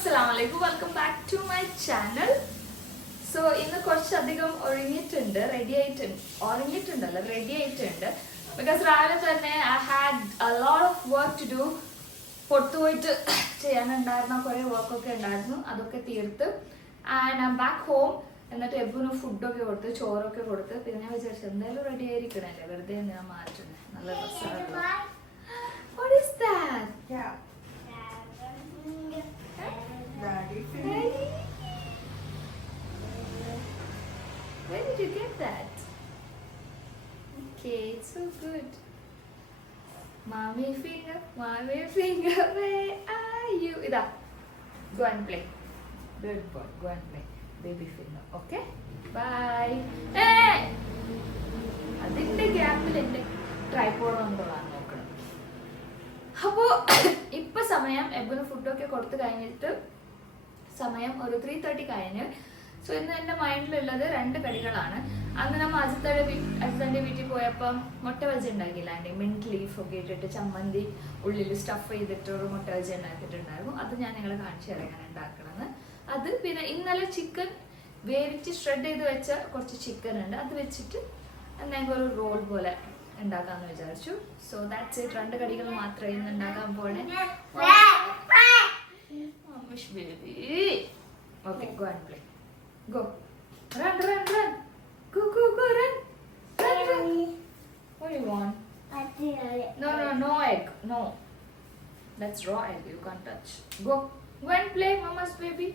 Assalamualaikum, welcome back to my channel. So ഇന്ന് കുറച്ചധികം ready ആയിട്ടുണ്ട് because രാവിലെ തന്നെ I had a lot of work to do. പുറത്തു പോയിട്ട് ചെയ്യാനുണ്ടായിരുന്ന കുറേ വർക്കൊക്കെ ഉണ്ടായിരുന്നു, അതൊക്കെ തീർത്ത് and I'm back home. എന്നിട്ട് എബുന് ഫുഡൊക്കെ കൊടുത്ത് ചോറൊക്കെ കൊടുത്ത് പിന്നെ ഞാൻ വിചാരിച്ചു എന്തായാലും റെഡി ആയിരിക്കണല്ലേ, വെറുതെ ഞാൻ മാറ്റുന്നത്. നല്ല രസമാണ്. What is that? Yeah. Daddy. Where did you get that? Okay, it's so good. Mommy finger, where are you? Ida, go and play. Good boy, go and play. Baby finger, okay? Bye. Hey! അതിന്റെ ഗ്യാപ്പിൽ എന്റെ tripod കൊണ്ടുപോകാൻ നോക്കണം. അപ്പോൾ ഇപ്പൊ സമയം എബുന് ഫുഡൊക്കെ കൊടുത്തു കഴിഞ്ഞിട്ട് സമയം ഒരു 3:30 കഴിഞ്ഞ്. സോ ഇന്ന് എൻ്റെ മൈൻഡിലുള്ളത് 2 കടികളാണ്. അന്ന് നമ്മൾ അജിതൻ്റെ വീട്ടിൽ പോയപ്പം മുട്ട ബജി ഉണ്ടാക്കിയില്ല, അതിൻ്റെ മിൻറ്റ് ലീഫ് ഒക്കെ ഇട്ടിട്ട് ചമ്മന്തി ഉള്ളിൽ സ്റ്റഫ് ചെയ്തിട്ട് ഒരു മുട്ട ബജി ഉണ്ടാക്കിയിട്ടുണ്ടായിരുന്നു. അത് ഞാൻ നിങ്ങളെ കാണിച്ചു തരാം എങ്ങനെ ഉണ്ടാക്കണമെന്ന്. അത് പിന്നെ ഇന്നലെ ചിക്കൻ വേവിച്ച് ഷ്രെഡ് ചെയ്ത് വെച്ച കുറച്ച് ചിക്കൻ ഉണ്ട്, അത് വെച്ചിട്ട് എന്തെങ്കിലും ഒരു റോൾ പോലെ ഉണ്ടാക്കാന്ന് വിചാരിച്ചു. So that's it. 2 കടികൾ മാത്രമേ ഇന്ന് ഉണ്ടാക്കാൻ പോണേ. Baby. Okay, go and play. Go. Run. Go, run. Run. What do you want? No egg. No. That's raw egg. You can't touch. Go and play, mama's baby.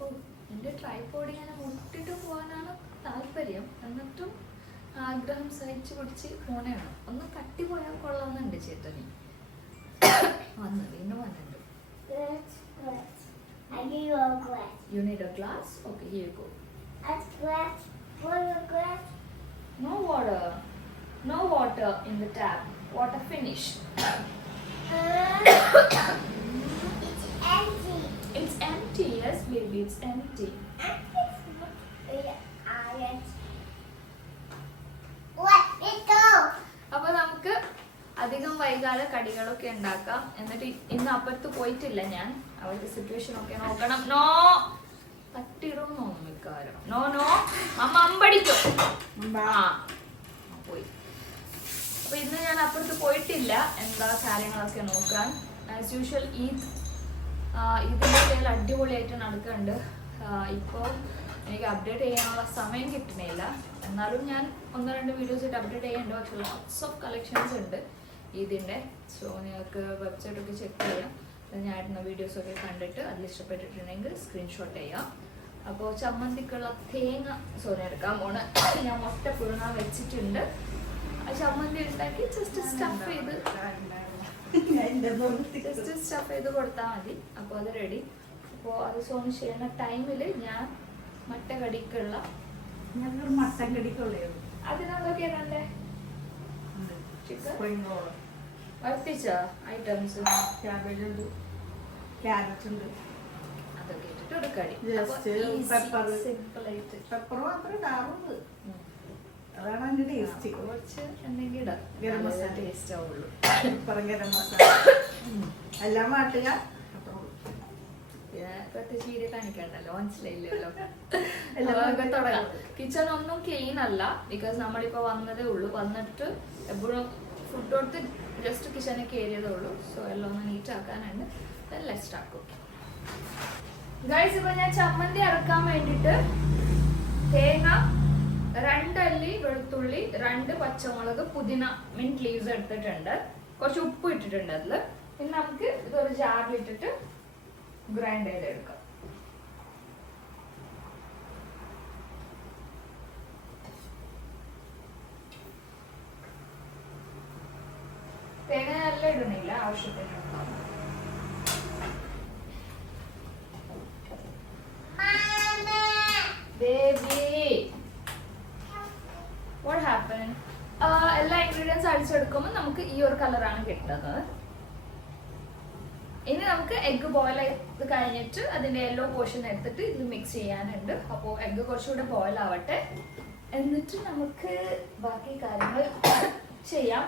Oh, എൻ്റെ tripod ഇങ്ങനെ മുട്ടിട്ട് പോകാനാണ് താല്പര്യം, എന്നിട്ടും ആഗ്രഹം സഹിച്ചു പിടിച്ച് പോണേണ്. ഒന്ന് തട്ടിപ്പോയാൽ കൊള്ളാമെന്നുണ്ട് ചേട്ടന്. വീണ്ടും വന്നിട്ടുണ്ട്. I give you a glass. You need a glass? Okay, here you go. A glass. For a glass. No water in the tap. Water finished. It's empty. It's empty. Yes, baby, it's empty. What? Let's go. അപ്പോൾ നമുക്ക് അധികം വൈകാതെ കടികളൊക്കെ ഉണ്ടാക്കാം. എന്നിട്ട് ഇന്ന് അപ്പുറത്ത് പോയിട്ടില്ല ഞാൻ, അവരുടെ സിറ്റുവേഷൻ ഒക്കെ നോക്കണം. നോ തട്ടിടും മിക്കാരം. നോ അമ്മ അമ്പടിക്കും. പോയി. അപ്പൊ ഇന്ന് ഞാൻ അപ്പുറത്ത് പോയിട്ടില്ല, എന്താ കാര്യങ്ങളൊക്കെ നോക്കാൻ. ആസ് യൂഷ്വൽ ഇതിന്റെ പേരിൽ അടിപൊളിയായിട്ട് നടക്കുന്നുണ്ട്. ഇപ്പോൾ എനിക്ക് അപ്ഡേറ്റ് ചെയ്യാനുള്ള സമയം കിട്ടുന്നില്ല, എന്നാലും ഞാൻ 1-2 വീഡിയോസ് ആയിട്ട് അപ്ഡേറ്റ് ചെയ്യുന്നുണ്ട്. പക്ഷെ ലോട്ട്സ് ഓഫ് കളക്ഷൻസ് ഉണ്ട് ഇതിൻ്റെ. സോ നിങ്ങൾക്ക് വെബ്സൈറ്റൊക്കെ ചെക്ക് ചെയ്യാം. ഞാൻ ഇടുന്ന വീഡിയോസൊക്കെ കണ്ടിട്ട് അതിൽ ഇഷ്ടപ്പെട്ടിട്ടുണ്ടെങ്കിൽ സ്ക്രീൻഷോട്ട് ചെയ്യാം. അപ്പോൾ ചമ്മന്തിക്കുള്ള തേങ്ങ എടുക്കാൻ പോണ്. ഞാൻ മുട്ട പുഴുങ്ങാൻ വെച്ചിട്ടുണ്ട്. ആ ചമ്മന്തി ഉണ്ടാക്കി ജസ്റ്റ് സ്റ്റഫ് ചെയ്ത് കൊടുത്താൽ മതി. അപ്പോൾ അത് റെഡി. അപ്പോൾ അത് സോണി ചെയ്യുന്ന ടൈമിൽ ഞാൻ മട്ടൻ കടിക്കുള്ള അതിനൊക്കെ ചിക്കൻ വർത്തിച്ച ഐറ്റംസ് ക്യാബേജ് ഉണ്ട്, ക്യാരറ്റ് ഉണ്ട്, അതൊക്കെ ഇട്ടിട്ട് ഒരു കടി. പെപ്പർ മാത്രമേ ഇടാറുള്ളൂ. അതാണ് അതിന്റെ ടേസ്റ്റ്. കുറച്ച് എന്തെങ്കിലും ഇടാം, ഗരം മസാല ടേസ്റ്റ് ആവുള്ളൂ. പെപ്പർ ഗരം മസാല എല്ലാം മാട്ടുക. പ്രത്യേകിച്ച് വീഡിയോ കാണിക്കണ്ടല്ലോ, മനസ്സിലായില്ലല്ലോ. തുടങ്ങാം. കിച്ചൺ ഒന്നും ക്ലീൻ അല്ല, ബിക്കോസ് നമ്മളിപ്പോ വന്നതേ ഉള്ളൂ. വന്നിട്ട് എപ്പോഴും ഫുഡ് കൊടുത്ത് ജസ്റ്റ് കിച്ചണിൽ കയറിയതേ ഉള്ളൂ. സോ എല്ലാം ഒന്ന് നീറ്റ് ആക്കാനുണ്ട്. Let's start cooking. ഗൈസ്, ഇപ്പൊ ഞാൻ ചമ്മന്തി അരക്കാൻ വേണ്ടിയിട്ട് തേങ്ങ, 2 അല്ലി വെളുത്തുള്ളി, 2 പച്ചമുളക്, പുതിന, മിന്റ് ലീവ്സ് എടുത്തിട്ടുണ്ട്. കുറച്ച് ഉപ്പ് ഇട്ടിട്ടുണ്ട് അതില്. ഇനി നമുക്ക് ഇതൊരു ജാറിലിട്ടിട്ട് ഗ്രൈൻഡ് ചെയ്തെടുക്കാം. തേങ്ങ നല്ല ഇടുന്നില്ല, ആവശ്യത്തിന്. Baby, what happened? എല്ലാ ഇൻഗ്രീഡിയൻസ് അടിച്ചെടുക്കുമ്പോൾ നമുക്ക് ഈ ഒരു കളറാണ് കിട്ടുന്നത്. ഇനി നമുക്ക് എഗ്ഗ് ബോയിൽ ചെയ്ത് കഴിഞ്ഞിട്ട് അതിന്റെ യെല്ലോ പോർഷൻ എടുത്തിട്ട് ഇത് മിക്സ് ചെയ്യാനുണ്ട്. അപ്പോൾ എഗ്ഗ് കുറച്ചുകൂടെ ബോയിൽ ആവട്ടെ, എന്നിട്ട് നമുക്ക് ബാക്കി കാര്യങ്ങൾ ചെയ്യാം.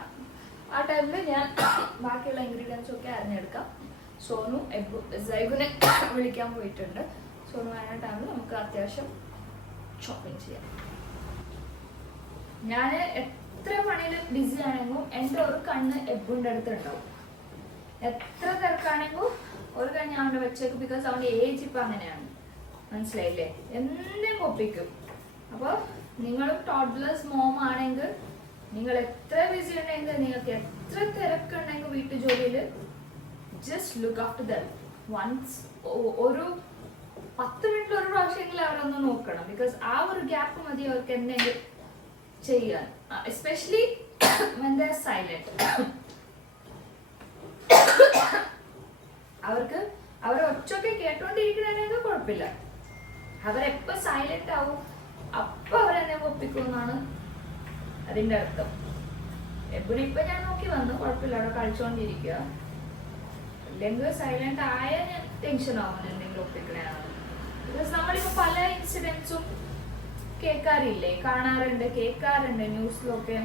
ആ ടൈമിൽ ഞാൻ ബാക്കിയുള്ള ഇൻഗ്രീഡിയൻസ് ഒക്കെ അരിഞ്ഞെടുക്കാം. സോനു സൈഗുനെ വിളിക്കാൻ പോയിട്ടുണ്ട്. സോനു വരുന്ന ടൈമിൽ നമുക്ക് അത്യാവശ്യം ഷോപ്പിംഗ് ചെയ്യാം. ഞാൻ എത്ര പണിയിൽ ബിസി ആണെങ്കിലും എൻ്റെ ഒരു കണ്ണ് എബുൻ്റെ അടുത്ത് ഉണ്ടാവും. എത്ര തിരക്കാണെങ്കിലും ഒരു കണ്ണ് ഞാൻ അവിടെ വെച്ചേക്കും. ബിക്കോസ് അവൻ്റെ ഏജ് ഇപ്പം അങ്ങനെയാണ്, മനസ്സിലായില്ലേ? എന്തെങ്കിലും ഒപ്പിക്കും. അപ്പോൾ നിങ്ങളും ടോഡ്ലേഴ്സ് മോം ആണെങ്കിൽ, നിങ്ങൾ എത്ര ബിസി ഉണ്ടെങ്കിൽ, നിങ്ങൾക്ക് എത്ര തിരക്കുണ്ടെങ്കിൽ വീട്ടു ജോലിയിൽ, just look after them once. ഒരു 10 മിനിറ്റിൽ ഒരു പ്രാവശ്യമെങ്കിലും അവരൊന്ന് നോക്കണം. ബിക്കോസ് ആ ഒരു ഗ്യാപ്പ് മതി അവർക്ക് എന്തെങ്കിലും ചെയ്യാൻ, especially when they are silent. അവർക്ക് അവർ ഒച്ചയൊക്കെ കേട്ടോണ്ടിരിക്കണമെങ്കിൽ കുഴപ്പമില്ല. അവരെപ്പോ സൈലന്റ് ആവും അപ്പൊ അവരെന്നെ ഒപ്പിക്കുമെന്നാണ് അതിന്റെ അർത്ഥം. എപ്പോഴും ഇപ്പൊ ഞാൻ നോക്കി വന്നു, കുഴപ്പമില്ല, അവിടെ കളിച്ചോണ്ടിരിക്കുക. അല്ലെങ്കിൽ സൈലന്റ് ആയ ഞാൻ ടെൻഷൻ ആവുന്നു എന്തെങ്കിലും ഒപ്പിക്കണേയാണ്. ബിക്കോസ് നമ്മളിപ്പോ പല ഇൻസിഡൻസും കേൾക്കാറില്ലേ, കാണാറുണ്ട്, കേൾക്കാറുണ്ട് ന്യൂസിലൊക്കെ.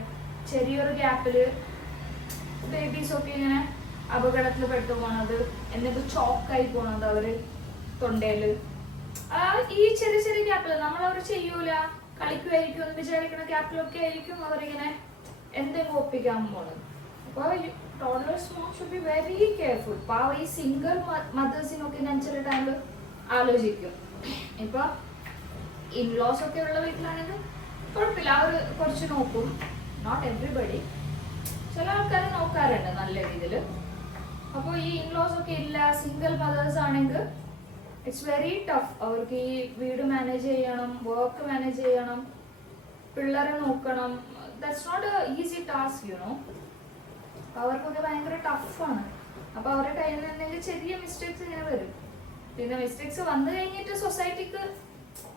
ചെറിയൊരു ഗ്യാപ്പില് ബേബീസൊക്കെ ഇങ്ങനെ അപകടത്തിൽ പെട്ടു പോണത്, എന്നിട്ട് ചോക്കായി പോണത് അവര് തൊണ്ടയില്. ഈ ചെറിയ ചെറിയ ഗ്യാപ്പില് നമ്മളവർ ചെയ്യൂല, കളിക്കുമായിരിക്കും എന്ന് വിചാരിക്കുന്ന ഗ്യാപ്പിലൊക്കെ ആയിരിക്കും അവരിങ്ങനെ എന്തെങ്കിലും ഒപ്പിക്കാൻ പോണത്. അപ്പോൾ toddlers mom should be very careful. അപ്പോൾ ഈ സിംഗിൾ മദേഴ്സിനൊക്കെ ഞാൻ ചില ടൈമിൽ ആലോചിക്കും. ഇപ്പൊ ഇൻലോസ് ഒക്കെ ഉള്ള വീട്ടിലാണെങ്കിൽ കുഴപ്പമില്ല, അവർ കുറച്ച് നോക്കും. നോട്ട് എവ്രിബഡി, ചില ആൾക്കാർ നോക്കാറുണ്ട് നല്ല രീതിയിൽ. അപ്പോൾ ഈ ഇൻലോസ് ഒക്കെ ഇല്ല, സിംഗിൾ മദേഴ്സ് ആണെങ്കിൽ ഇറ്റ്സ് വെരി ടഫ്. അവർക്ക് ഈ വീട് മാനേജ് ചെയ്യണം, വർക്ക് മാനേജ് ചെയ്യണം, പിള്ളേരെ നോക്കണം. That's not a easy task, you know. അവർക്കൊക്കെ ഭയങ്കര ടഫാണ്. അപ്പോൾ അവരുടെ കയ്യിൽ നിന്ന് എന്തെങ്കിലും ചെറിയ മിസ്റ്റേക്സ് ഇങ്ങനെ വരും. പിന്നെ മിസ്റ്റേക്സ് വന്നു കഴിഞ്ഞിട്ട് സൊസൈറ്റിക്ക്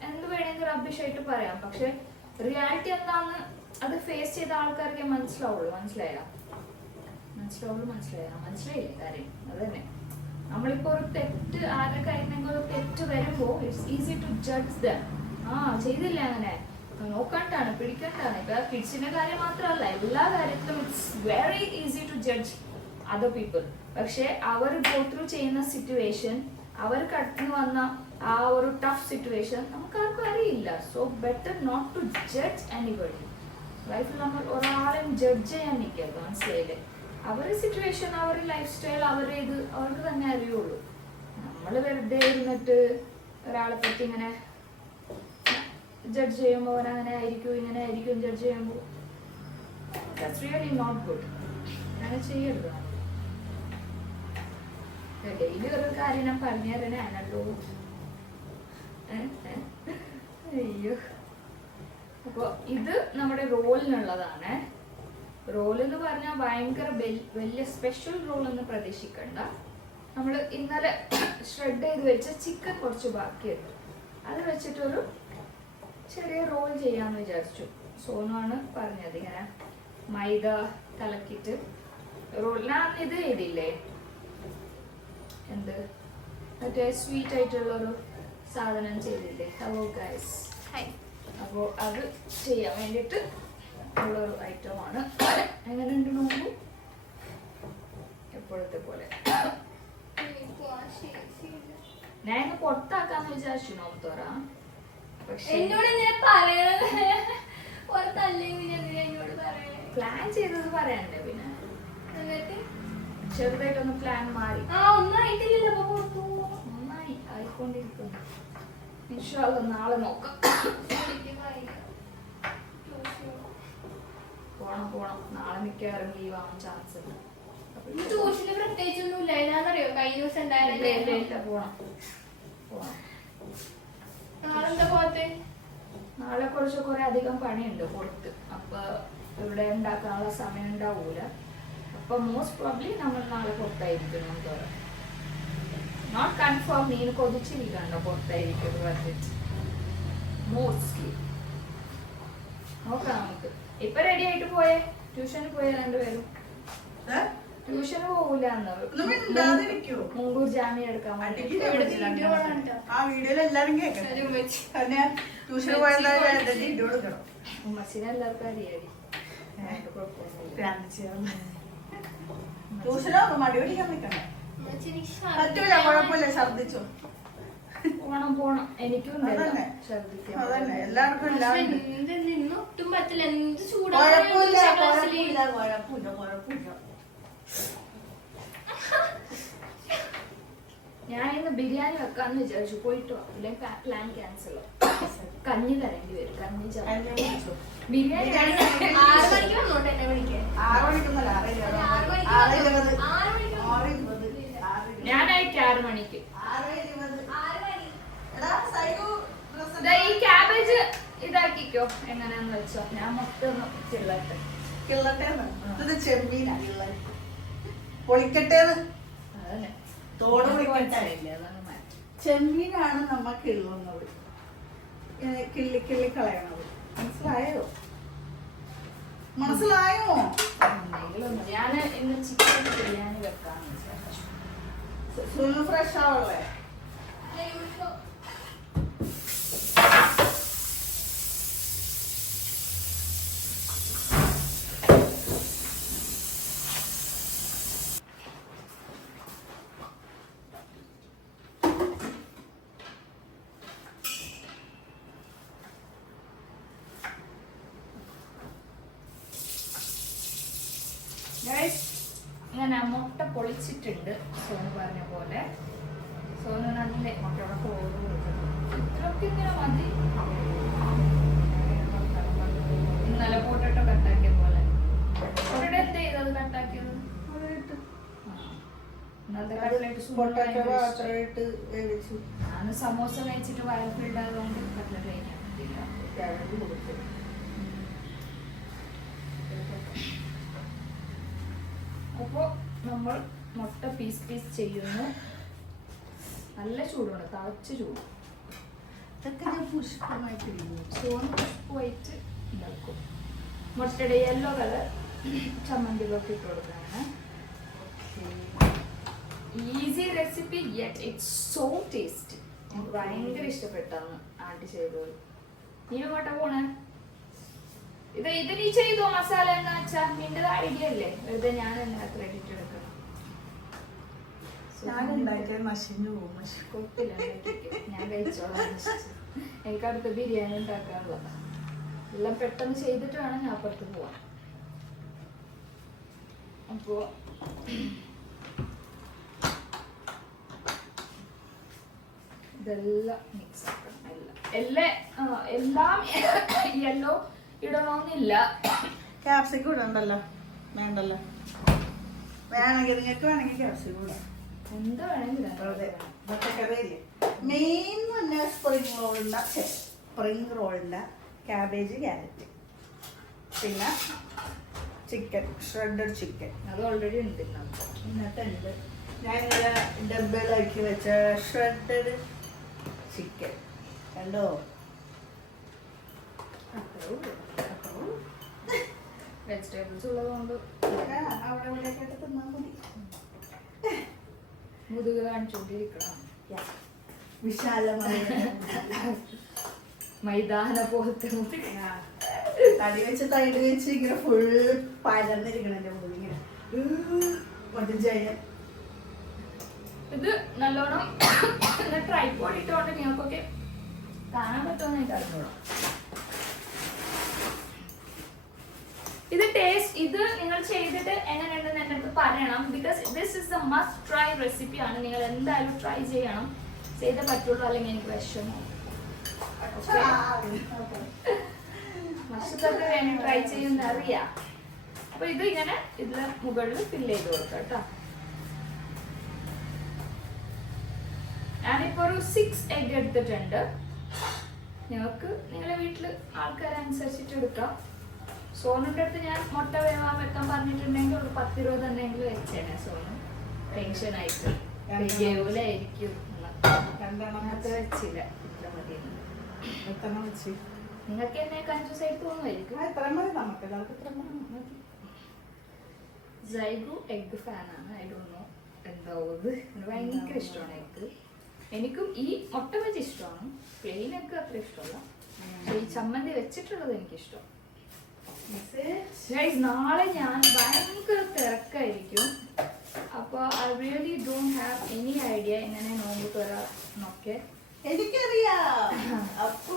എന്ത് വേണമെങ്കിൽ റബ്ബിഷായിട്ട് പറയാം. പക്ഷെ റിയാലിറ്റി എന്താണെന്ന് അത് ഫേസ് ചെയ്ത ആൾക്കാർക്ക് മനസ്സിലാവുള്ളൂ. മനസ്സിലായില്ലേ കാര്യം? അത് തന്നെ. നമ്മളിപ്പോ ഒരു തെറ്റ് ആരുടെ കയ്യിൽ ഒരു തെറ്റ് വരുമ്പോ it's easy to judge them. ചെയ്തില്ല, അങ്ങനെ നോക്കണ്ടാണ്, പിടിക്കണ്ടാണ്. ഇപ്പൊ കിഡ്സിന്റെ കാര്യം മാത്രമല്ല, എല്ലാ കാര്യത്തിലും it's very easy to judge other people. പക്ഷെ അവർ ഗോ ത്രൂ ചെയ്യുന്ന സിറ്റുവേഷൻ, അവർ കടന്നു വന്ന ആ ഒരു ടഫ് സിറ്റുവേഷൻ നമുക്കാർക്കും അറിയില്ല. So better not to judge anybody. ലൈഫിൽ നമ്മൾ ഒരാളെയും ജഡ്ജ് ചെയ്യാൻ നിൽക്കരുത്, മനസ്സിലായില്ലേ? അവരുടെ സിറ്റുവേഷൻ, അവരുടെ ലൈഫ് സ്റ്റൈൽ, അവരേത് അവർക്ക് തന്നെ അറിയുള്ളൂ. നമ്മൾ വെറുതെ ഇരുന്നിട്ട് ഒരാളെ പറ്റി ഇങ്ങനെ ജഡ്ജ് ചെയ്യുമ്പോൾ അവരങ്ങനെ ആയിരിക്കും ഇങ്ങനെ ആയിരിക്കും ജഡ്ജ് ചെയ്യുമ്പോൾ ദാറ്റ്സ് റിയലി നോട്ട് ഗുഡ്. അങ്ങനെ ചെയ്യരുത്. ഡെയിലി ഒരു കാര്യം ഞാൻ പറഞ്ഞു തരണല്ലോ. അയ്യോ. അപ്പോൾ ഇത് നമ്മുടെ റോളിനുള്ളതാണ്. റോൾ എന്ന് പറഞ്ഞാൽ ഭയങ്കര വലിയ സ്പെഷ്യൽ റോൾ എന്ന് പ്രതീക്ഷിക്കണ്ട. നമ്മൾ ഇന്നലെ ഷ്രെഡ് ചെയ്ത് വെച്ച ചിക്കൻ കുറച്ച് ബാക്കിയുണ്ട്, അത് വെച്ചിട്ടൊരു ചെറിയ റോൾ ചെയ്യാന്ന് വിചാരിച്ചു. സോനുവാണ് പറഞ്ഞത് ഇങ്ങനെ മൈദ കലക്കിയിട്ട് റോൾ. ഞാൻ ഇത് ചെയ്തില്ലേ, എന്ത് മറ്റേ സ്വീറ്റ് ആയിട്ടുള്ളൊരു സാധനം ചെയ്തില്ലേ? ഹലോ ഗൈസ്, അപ്പോൾ അത് ചെയ്യാൻ വേണ്ടിയിട്ട് ഉള്ളൊരു ഐറ്റമാണ്. എങ്ങനെയുണ്ട് നോക്കൂ, എപ്പോഴത്തെ പോലെ. ഞാൻ ഇന്ന് പൊട്ടാക്കാന്ന് വിചാരിച്ചു നോത്തോറ. പക്ഷെ പ്ലാൻ ചെയ്തത് പറയണ്ടേ? പിന്നെ ചെറുതായിട്ടൊന്ന് പ്ലാൻ മാറി. നന്നായി ആയിക്കൊണ്ടിരിക്കുന്നു. ഇൻഷാല്ലാ നാളെ നോക്കാം. പോണം. നാളെ മിക്കവാറും ലീവ് ആവാൻ ചാൻസ് ഉണ്ട്. ട്യൂഷന് പ്രത്യേകിച്ചൊന്നുമില്ല, എന്നാന്നറിയോ കഴിഞ്ഞ ദിവസം ഉണ്ടായിരുന്നില്ല. പോണം. നാളെന്താ പോകത്തെ? നാളെ കുറെ അധികം പണിയുണ്ട് പുറത്ത്. അപ്പൊ ഇവിടെ ഉണ്ടാക്കാനുള്ള സമയം ഉണ്ടാവൂല. അപ്പൊ മോസ്റ്റ് പ്രോബ്ലി നമ്മൾ നാളെ പുറത്തായിരിക്കണം. നോട്ട് കൺഫേം, നീ കൊതിച്ചിരിക്കണ്ട പുറത്തായിരിക്കും പറഞ്ഞിട്ട്. മോസ്റ്റ്ലി നോക്കാം നമുക്ക്. ഇപ്പൊ റെഡി ആയിട്ട് പോയേ, ട്യൂഷന് പോയ രണ്ടുപേരും. ട്യൂഷന് പോകൂല, മുൻകൂർ ജാമ്യം എടുക്കാൻ ഉമ്മച്ചിനെ എല്ലാവർക്കും അറിയാടി. ട്യൂഷനോ മടി പിടിക്കാൻ നിൽക്കണേ. പറ്റൂല, കുഴപ്പമില്ല, ഛർദിച്ചു. പോണം എനിക്കും അതന്നെ. ഛർദിക്കാൻ. അതന്നെ എല്ലാവർക്കും ഇല്ലാണ്ട്. ഇന്ന് ഒട്ടും പറ്റില്ല. എന്ത് കുഴപ്പമില്ല, ചൂടാണ്. കുഴപ്പമില്ല. ഞാൻ ഇന്ന് ബിരിയാണി വെക്കാന്ന് വിചാരിച്ചു, പോയിട്ട് പ്ലാൻ ക്യാൻസൽ. കഞ്ഞി തരേണ്ടി വരും, കഞ്ഞി ബിരിയാണി 6 മണിക്ക് വന്നോട്ടെ എന്നെ വിളിക്കാൻ. 6 മണിക്കൊന്നല്ല, 6:20. 6:20. ഞാനായിട്ട് 6 മണിക്ക്. 6:20. 6 മണി. എടാ, സൈഗു dress ദാ ഈ ക്യാബേജ് ഇതാക്കിക്കോ, എങ്ങനെയാന്ന് വെച്ചോ. ഞാൻ മൊത്തം ചില്ലട്ടെ. കിള്ളട്ടേന്ന്. ഇത് ചെമ്മീനാ കിള്ളൻ. പൊളിക്കട്ടേന്ന്. അതന്നെ തോട് പൊളിക്കട്ടെ. അതാണ് മാറ്റം. ചെമ്മീനാണ് നമ്മ കിള്ളുന്നത്, കിള്ളി കളയണത്. മനസ്സിലായോ? എന്തെങ്കിലൊന്നും. ഞാൻ ഇന്ന് ചിക്കൻ ബിരിയാണി വെക്കാന്ന് വിചാരിച്ചു. ഫുൾ ഫ്രഷ് ആവല്ലേ? ഇങ്ങനെ മുട്ട പൊളിച്ചിട്ടുണ്ട് സോനു പറഞ്ഞ പോലെ. സോനു നല്ല മുട്ടയോടൊക്കെ ഓർഡർ കൊടുക്കുന്നു. ഇത്രയൊക്കെ ഇങ്ങനെ മതി. ഇന്നലെ പൊട്ടറ്റോ കട്ടാക്കിയ പോലെ. പൊട്ടറ്റോ എന്ത് ചെയ്തത് കട്ടാക്കിയത്? ഇന്നത്തെ കട്ട്ലേറ്റ് ഞാൻ സമോസ കഴിച്ചിട്ട് വയർ ഫിൽഡ് ആയതുകൊണ്ട് കട്ട്ലേറ്റ് കഴിക്കാൻ പറ്റില്ല. അപ്പോൾ നമ്മൾ മുട്ട പീസ് ചെയ്യുന്നു. നല്ല ചൂടുണ്ട്, തളച്ച് ചൂട്. ഇതൊക്കെ ഞാൻ പുഷ്പമായിട്ട് സോന് പുഷ്പമായിട്ട് ഉണ്ടാക്കും. മുട്ടയുടെ യെല്ലോ കളർ ചമ്മന്തികളൊക്കെ ഇട്ട് കൊടുക്കാനാണ്. Easy recipe yet it's so tasty. എനിക്ക് ഭയങ്കര ഇഷ്ടപ്പെട്ടാണ് ആൻറ്റി ചെയ്തത്. നീ എങ്ങോട്ടാ പോണേ? ഇത് നീ ചെയ്തോ മസാല എന്ന് വെച്ചാ നിന്റെ ഐഡിയ അല്ലേ? വെറുതെ ഞാൻ തന്നെ ക്രെഡിറ്റ് എടുക്കണം. ഞാനുണ്ടാക്കിയത് നശിഞ്ഞു പോകും. കുഴപ്പമില്ല, ഞാൻ കഴിച്ചോളാം. എനിക്ക് അടുത്ത ബിരിയാണി ഉണ്ടാക്കാനുള്ളതാ. എല്ലാം പെട്ടെന്ന് ചെയ്തിട്ട് വേണം ഞാൻ അപ്പുറത്ത് പോവാൻ. അപ്പോ ഇതെല്ലാം മിക്സ് ആക്കണം. എല്ലാം യെല്ലോ ഇടണമെന്നില്ല. ക്യാപ്സിക്കം ഇടണ്ടല്ലോ, വേണ്ടല്ലോ. വേണമെങ്കിൽ നിങ്ങൾക്ക് വേണമെങ്കിൽ ക്യാപ്സിക്കം ഇടാം. എന്താ വേണമെങ്കിലും പച്ചക്കറിയില്ലേ മെയിൻ തന്നെ സ്പ്രിംഗ് റോളിൻ്റെ ക്യാബേജ്, ക്യാരറ്റ്, പിന്നെ ചിക്കൻ, ഷ്രെഡഡ് ചിക്കൻ. അത് ഓൾറെഡി ഉണ്ട്. ഇന്നത്തെ ഉണ്ട്. ഞാനിവിടെ ഡബ്ബിലാക്കി വെച്ച ഷ്രെഡഡ് ചിക്കൻ കണ്ടോ? വെജിറ്റബിൾസ് ഉള്ളതുകൊണ്ട് അവിടെ ഇവിടെ കേട്ട് തിന്നാൽ മതി. മുതുക കാണിച്ചുകൊണ്ടിരിക്കണം. വിശാലമായ മൈതാന പോലത്തെ മുതുക. തടി വെച്ച് തൈര് വെച്ച് ഇങ്ങനെ ഫുൾ പരന്നിരിക്കണം എൻ്റെ മുതുക ഇങ്ങനെ മറ്റും ചെയ്യാൻ. ഇത് നല്ലോണം ട്രൈപോഡ് ഇട്ടുകൊണ്ട് നിങ്ങൾക്കൊക്കെ കാണാൻ പറ്റുമെന്ന് എനിക്ക് അറിഞ്ഞോളാം. ഇത് ടേസ്റ്റ്, ഇത് നിങ്ങൾ ചെയ്തിട്ട് എങ്ങനെയുണ്ടെന്ന് എൻ്റെ അടുത്ത് പറയണം. Because this is A must try recipe ആണ്. നിങ്ങൾ എന്തായാലും ട്രൈ ചെയ്യണം. ചെയ്തേ പറ്റുള്ളൂ, അല്ലെങ്കിൽ എനിക്ക് വിഷമം. വർഷത്തൊക്കെ വേണ്ടി ട്രൈ ചെയ്യുന്ന അറിയാം. അപ്പൊ ഇത് ഇങ്ങനെ ഇതിന് മുകളിൽ ഫില്ല് ചെയ്ത് കൊടുക്കാം കേട്ടോ. ഞാനിപ്പോ ഒരു 6 എഗ് എടുത്തിട്ടുണ്ട്. ഞങ്ങൾക്ക് നിങ്ങളെ വീട്ടില് ആൾക്കാരനുസരിച്ചിട്ട് എടുക്കാം. സോനുന്റെ അടുത്ത് ഞാൻ മുട്ട വേവാൻ വെക്കാൻ പറഞ്ഞിട്ടുണ്ടെങ്കിൽ ഒരു 10-20 തന്നെയെങ്കിലും വെച്ചേനെ. സോനു ടെൻഷനായിട്ട് ആയിരിക്കും അങ്ങനത്തെ വെച്ചില്ല. ഇത്ര മതി. നിങ്ങൾക്ക് എന്നെ കൺഫ്യൂസ് ആയിട്ട് തോന്നുമായിരിക്കും. സൈഗു എഗ് ഫാനാണ്. ഐ ഡോണ്ട് നോ എന്താവുന്നത്. ഭയങ്കര ഇഷ്ടമാണ് എഗ്. എനിക്കും ഈ മുട്ട വെച്ച് ഇഷ്ടമാണ്. പ്ലെയിൻ എഗ് അത്ര ഇഷ്ടമല്ല. ഈ ചമ്മന്തി വെച്ചിട്ടുള്ളത് എനിക്കിഷ്ടം. നാളെ ഞാൻ ഭയങ്കര തിരക്കായിരിക്കും. അപ്പോൾ I really don't have any idea എങ്ങനെ നോമ്പ് തുറന്നൊക്കെ. എനിക്കറിയാം. അപ്പോ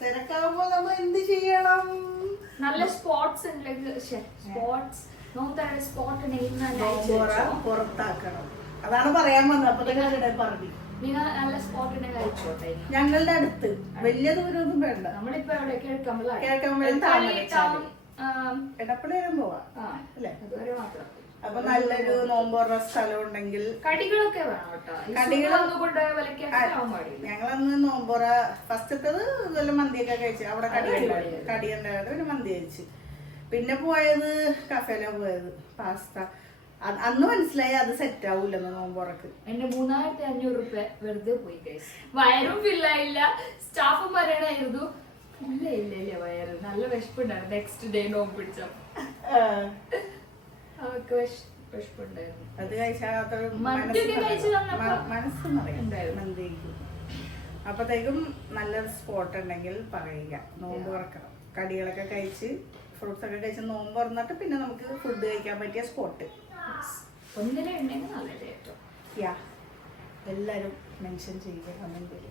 തിരക്കാവുമ്പോ നമ്മൾ എന്ത് ചെയ്യണം? നല്ല സ്പോട്സ് ഉണ്ടെങ്കിൽ സ്പോട്സ് നോമ്പ് തുറ സ്പോട്ട് ഉണ്ടെങ്കിൽ നല്ല അയച്ചു നോമ്പുറ വെച്ചോ. പുറത്താക്കണം. അതാണ് പറയാൻ വന്നത്. അപ്പൊ നിങ്ങളുടെ പറഞ്ഞു നിങ്ങൾ നല്ല സ്പോട്ട് ഉണ്ടെങ്കിൽ അയച്ചോട്ടെ. ഞങ്ങളുടെ അടുത്ത് വലിയ ദൂരമൊന്നും വേണ്ട. നമ്മളിപ്പോ എവിടെ കിഴക്കമ്പലാണ്. കിഴക്കമ്പലം ടൗൺ എടപ്പള്ളി വരെ പോവാ അല്ലേ? അതുവരെ മാത്രം. അപ്പൊ നല്ലൊരു നോമ്പുറ സ്ഥലം ഉണ്ടെങ്കിൽ കടികളൊക്കെ വേണം കേട്ടോ. കടികളൊന്നും കൊണ്ട് വിലക്കാൻ പാടില്ല. ഞങ്ങളന്ന് നോമ്പുറ ഫസ്റ്റത്തത് വല്ല മന്തിയൊക്കെ കഴിച്ചു. അവിടെ കടിയുണ്ടായത് ഒരു മന്തി കഴിച്ചു. പിന്നെ പോയത് കഫേലാണ് പോയത്, പാസ്ത. അന്ന് മനസ്സിലായി അത് സെറ്റ് ആവൂലെന്ന് നോമ്പുറക്ക്. എന്റെ 3500 രൂപ വെറുതെ പോയി ഗൈസ്. വയറും ഫില്ലായില്ല. സ്റ്റാഫും പറയണായിരുന്നു ഇല്ല ഇല്ല ഇല്ല വയറ് നല്ല വിശപ്പുണ്ടായിരുന്നു. നെക്സ്റ്റ് ഡേ നോമ്പ് പിടിച്ച അവർക്ക് വിശപ്പുണ്ടായിരുന്നു. അത് കഴിച്ചാൽ മന്തിയൊക്കെ കഴിച്ച് വന്നപ്പോ മനസ്സ് നിറയുണ്ടായിരുന്നു മന്തിക്ക്. അപ്പത്തേക്കും നല്ലൊരു സ്പോട്ട് ഉണ്ടെങ്കിൽ പറയുക. നോമ്പ് തുറക്കണം, കടികളൊക്കെ കഴിച്ച് ഫ്രൂട്ട്സ് ഒക്കെ കഴിച്ച് നോമ്പ് തുറന്നിട്ട് പിന്നെ നമുക്ക് ഫുഡ് കഴിക്കാൻ പറ്റിയ സ്പോട്ട് ഒന്നിനെ ഉണ്ടെങ്കിൽ നല്ലത് ഏറ്റവും. യാ എല്ലാരും മെൻഷൻ ചെയ്യുക കമന്റിൽ.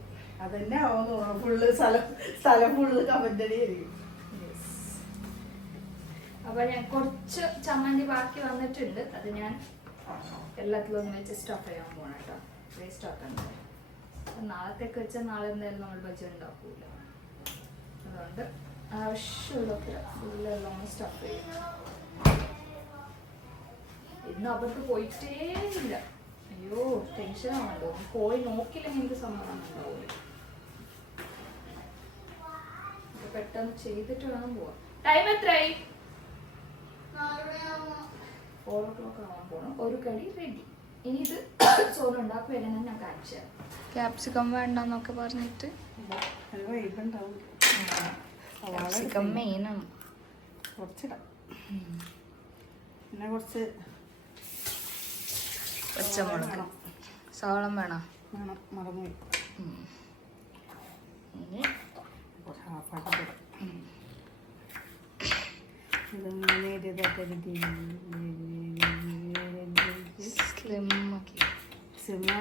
അതന്നെ ആവുന്നു ഫുള്ള് സ്ഥലം ഫുള്ള് കമന്റടി ആയിരിക്കും. അപ്പൊ ഞാൻ കുറച്ച് ചമ്മന്തി ബാക്കി വന്നിട്ടുണ്ട്. അത് ഞാൻ എല്ലാത്തിലും ഒന്ന് വെച്ച് സ്റ്റഫ് ചെയ്യാൻ പോകണം കേട്ടോ. വേസ്റ്റ് ആക്കണ്ട. നാളത്തേക്ക് വെച്ചാൽ നാളെ എന്തായാലും നമ്മൾ ബജി ഉണ്ടാക്കൂല. അതുകൊണ്ട് ആവശ്യമുള്ളൊക്കെ ഫുള്ളെല്ലാം ഒന്ന് സ്റ്റഫ് ചെയ്യും. ഇന്ന് അവർക്ക് പോയിട്ടേ ഇല്ല. അയ്യോ ടെൻഷൻ ആണല്ലോ. പോയി നോക്കില്ലെങ്കിൽ എനിക്ക് സമാധാനം ഉണ്ടാവില്ല. പെട്ടെന്ന് ചെയ്തിട്ട് വേണം പോവാൻ. ടൈം എത്രയായി? 4 o'clock ആവാൻ പോണം. ഒരു കടി റെഡി. ഇനി ഇത് ചോറുണ്ടാക്കും എല്ലാം ഞാൻ കാണിച്ചു തരാം. ക്യാപ്സിക്കം വേണ്ടെന്നൊക്കെ പറഞ്ഞിട്ട് ക്യാപ്സിക്കം മെയിനാണ്. കുറച്ചിടാം. പിന്നെ കുറച്ച് പച്ചമുളക് സവാളം വേണം. മറന്നു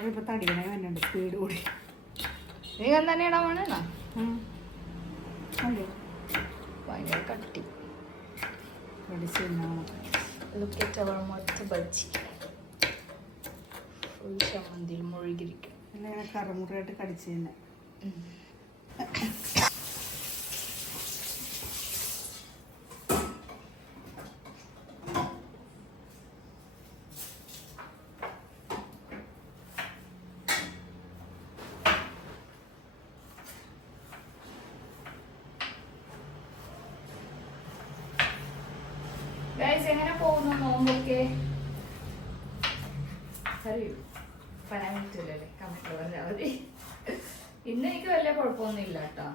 ഇപ്പൊ തടിക്കണേ വരുന്നുണ്ട് സ്പീഡ് കൂടി. നീ തന്നെ ഇടാൻ വേണോ? ഭയങ്കര കട്ടി. Look at our മൊത്ത ബജ്ജി ഫുൾ ചമ്മന്തിയിൽ മുഴുകിരിക്കും. ഇങ്ങനെ കറുമുറയായിട്ട് കടിച്ചു തന്നെ. ഗൈസ് എങ്ങനെ പോകുന്നു നോമ്പൊക്കെ? അറിയൂ പറയാൻ പറ്റില്ലല്ലേ, കമന്റ് പറഞ്ഞാൽ മതി. ഇന്ന് എനിക്ക് വലിയ കുഴപ്പമൊന്നുമില്ല കേട്ടോ.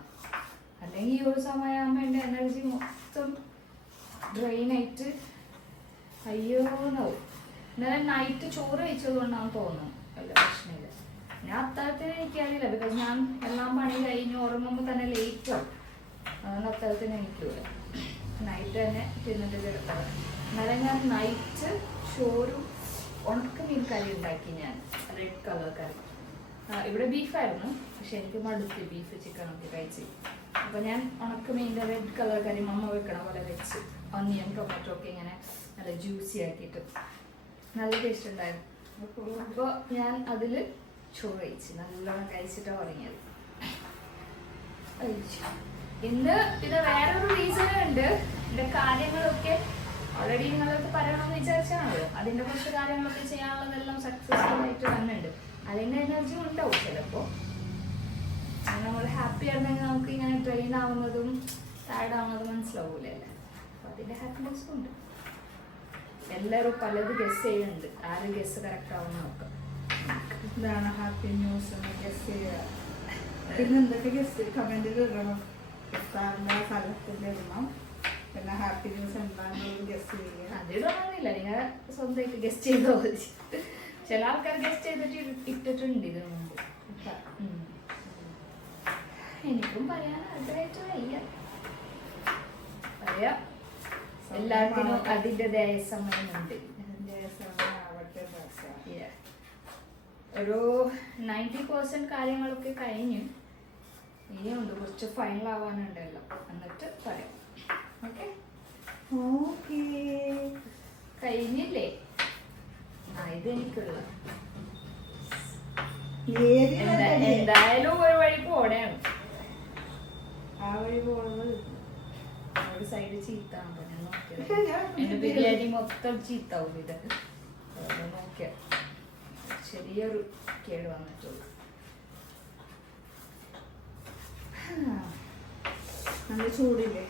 അല്ലെങ്കിൽ ഈ ഒരു സമയമാകുമ്പോൾ എൻ്റെ എനർജി മൊത്തം ഡ്രെയിൻ ആയിട്ട് അയ്യോ എന്നാവും. ഇന്നലെ നൈറ്റ് ചോറ് കഴിച്ചതുകൊണ്ടാണ് തോന്നുന്നു വല്ല പ്രശ്നമില്ല. ഞാൻ അത്താഴത്തിന് എനിക്കറിയില്ല. ബിക്കോസ് ഞാൻ എല്ലാം പണി കഴിഞ്ഞ് ഉറങ്ങുമ്പോൾ തന്നെ ലേറ്റ് ആവും. അതുകൊണ്ട് അത്താഴത്തിന് എനിക്കില്ല. നൈറ്റ് തന്നെ തിന്നിട്ട് കിടക്കാം. ഇന്നലെ ഞാൻ നൈറ്റ് ചോറും ഉണക്ക മീൻ കറി ഉണ്ടാക്കി. ഞാൻ റെഡ് കളർ കറി. ഇവിടെ ബീഫായിരുന്നു, പക്ഷെ എനിക്ക് മടുത്ത് ബീഫ് ചിക്കനൊക്കെ കഴിച്ച്. അപ്പോൾ ഞാൻ ഉണക്ക മീൻ്റെ റെഡ് കളർ കറി മമ്മ വെക്കണ പോലെ വെച്ച് ഒന്നിയൻ ടൊമാറ്റോ ഒക്കെ ഇങ്ങനെ നല്ല ജ്യൂസി ആക്കിയിട്ട് നല്ല ടേസ്റ്റ് ഉണ്ടായിരുന്നു. അപ്പോൾ ഞാൻ അതിൽ ചോറ് കഴിച്ച് നല്ലോണം കഴിച്ചിട്ടാണ് ഉറങ്ങിയത്. ഇന്ന് പിന്നെ വേറൊരു റീസൺ ഉണ്ട്. എൻ്റെ കാര്യങ്ങളൊക്കെ ഓൾറെഡി നിങ്ങളൊക്കെ പറയണമെന്ന് വിചാരിച്ചാണല്ലോ. അതിൻ്റെ കുറച്ച് കാര്യങ്ങളൊക്കെ ചെയ്യാനുള്ളതെല്ലാം സക്സസ്ഫുൾ ആയിട്ട് വന്നിട്ടുണ്ട്. അതിൻ്റെ എനർജി ഉണ്ടാവും ചിലപ്പോൾ. നമ്മൾ ഹാപ്പി ആയിരുന്നെങ്കിൽ നമുക്ക് ഇങ്ങനെ ട്രെയിൻ ആവുന്നതും സാഡ് ആവുന്നതും മനസ്സിലാവൂലേ. അപ്പോൾ അതിൻ്റെ ഹാപ്പിനെസ്സും ഉണ്ട്. എല്ലാവരും പലത് ഗസ് ചെയ്യുന്നുണ്ട്. ആര് ഗസ് കറക്റ്റ് ആവുന്ന നോക്കാം. ഇതാണ് ഹാപ്പി ന്യൂസ് എന്ന് ഗസ് ചെയ്യുക. പിന്നെ എന്തൊക്കെ ഗസ് കമന്റിൽ ഇടണം. സ്ഥലത്തിന്റെ ഇടണം. പിന്നെ ഹാപ്പി ന്യൂസ് എന്താണെന്ന് ഗസ് ചെയ്യുക. അതിടണമെന്നില്ല, നിങ്ങൾ സ്വന്തമായിട്ട് ഗസ്റ്റ് ചെയ്താൽ മതി. ചില ആൾക്കാർ ഗസ്റ്റ് ചെയ്തിട്ട് ഇട്ടിട്ടുണ്ട് ഇതിനു മുമ്പ്. എനിക്കും പറയാൻ ആഗ്രഹമായിട്ട് വയ്യ. പറയാം, എല്ലാത്തിനും അതിൻ്റെതായ സമയമുണ്ട്. അതിന്റെ സമയമാവട്ടെ. ഒരു 90% കാര്യങ്ങളൊക്കെ കഴിഞ്ഞ് ഇനിയുണ്ട് കുറച്ച് ഫൈനൽ ആവാനുണ്ടല്ലോ എന്നിട്ട് പറയാം. Okay okay. കഴിഞ്ഞില്ലേ? ഇതെനിക്കുള്ള ഏരിയ എന്തായാലും ഒരു വഴി പോടെയാണ്. ആ വഴി പോണത് ഒരു സൈഡ് ചീത്താകുമ്പോ ഞാൻ നോക്കിയത് എന്റെ ബിരിയാണി മൊത്തം ചീത്താവും. ഇതൊക്കെ നോക്കിയ ചെറിയൊരു കേട് വന്നിട്ടുള്ളൂ. നല്ല ചൂടില്ലേ?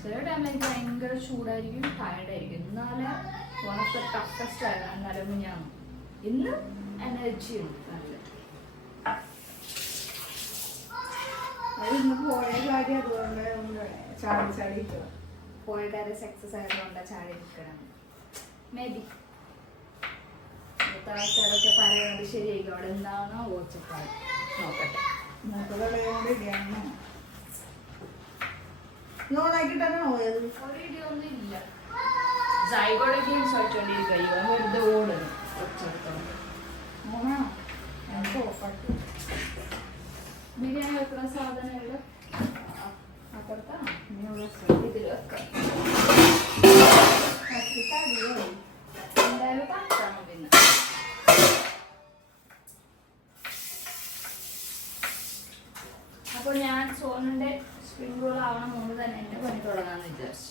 ചില ടൈമിൽ എനിക്ക് ഭയങ്കര ചൂടായിരിക്കും, ടയർഡായിരിക്കും. എന്നാലും വൺ ഓഫ് ദ ടഫസ്റ്റ് ആയിരുന്നു. എന്നാലും ഞാൻ ഇന്ന് എനർജി ഉണ്ട് നല്ല. ഇന്ന് പോയ കാര്യം അതുകൊണ്ട് ചാടി ചാടി പോയ കാര്യം സക്സസ് ആയതുകൊണ്ട് ചാടി നിൽക്കണം. മേ ബി ആൾക്കാരൊക്കെ പറയുന്നത് ശരിയായിരിക്കും. അവിടെ എന്താണോ ഓച്ചപ്പാട് നോക്കട്ടെ. നോണാക്കിട്ടാണോ പോയത്? ഒരു ഇടിയൊന്നും ഇല്ല. ജൈവോടെ ഗെയിംസ് കളിച്ചോണ്ടിരിക്കുക. വെറുതെ ഓടുന്നു ഒച്ചെടുത്തോണ്ട്. ഓഫാക്കി ബിരിയാണി വെക്കുന്ന സാധനങ്ങൾ അപ്പുറത്താ ഇതിൽ വെക്കാം. എന്തായാലും പറ്റാമോ പിന്നെ. അപ്പോൾ ഞാൻ സോനന്റെ സ്പ്രിംഗ് റോൾ ആവണം മുമ്പ് തന്നെ എന്റെ പണി തുടങ്ങാന്ന് വിചാരിച്ചു.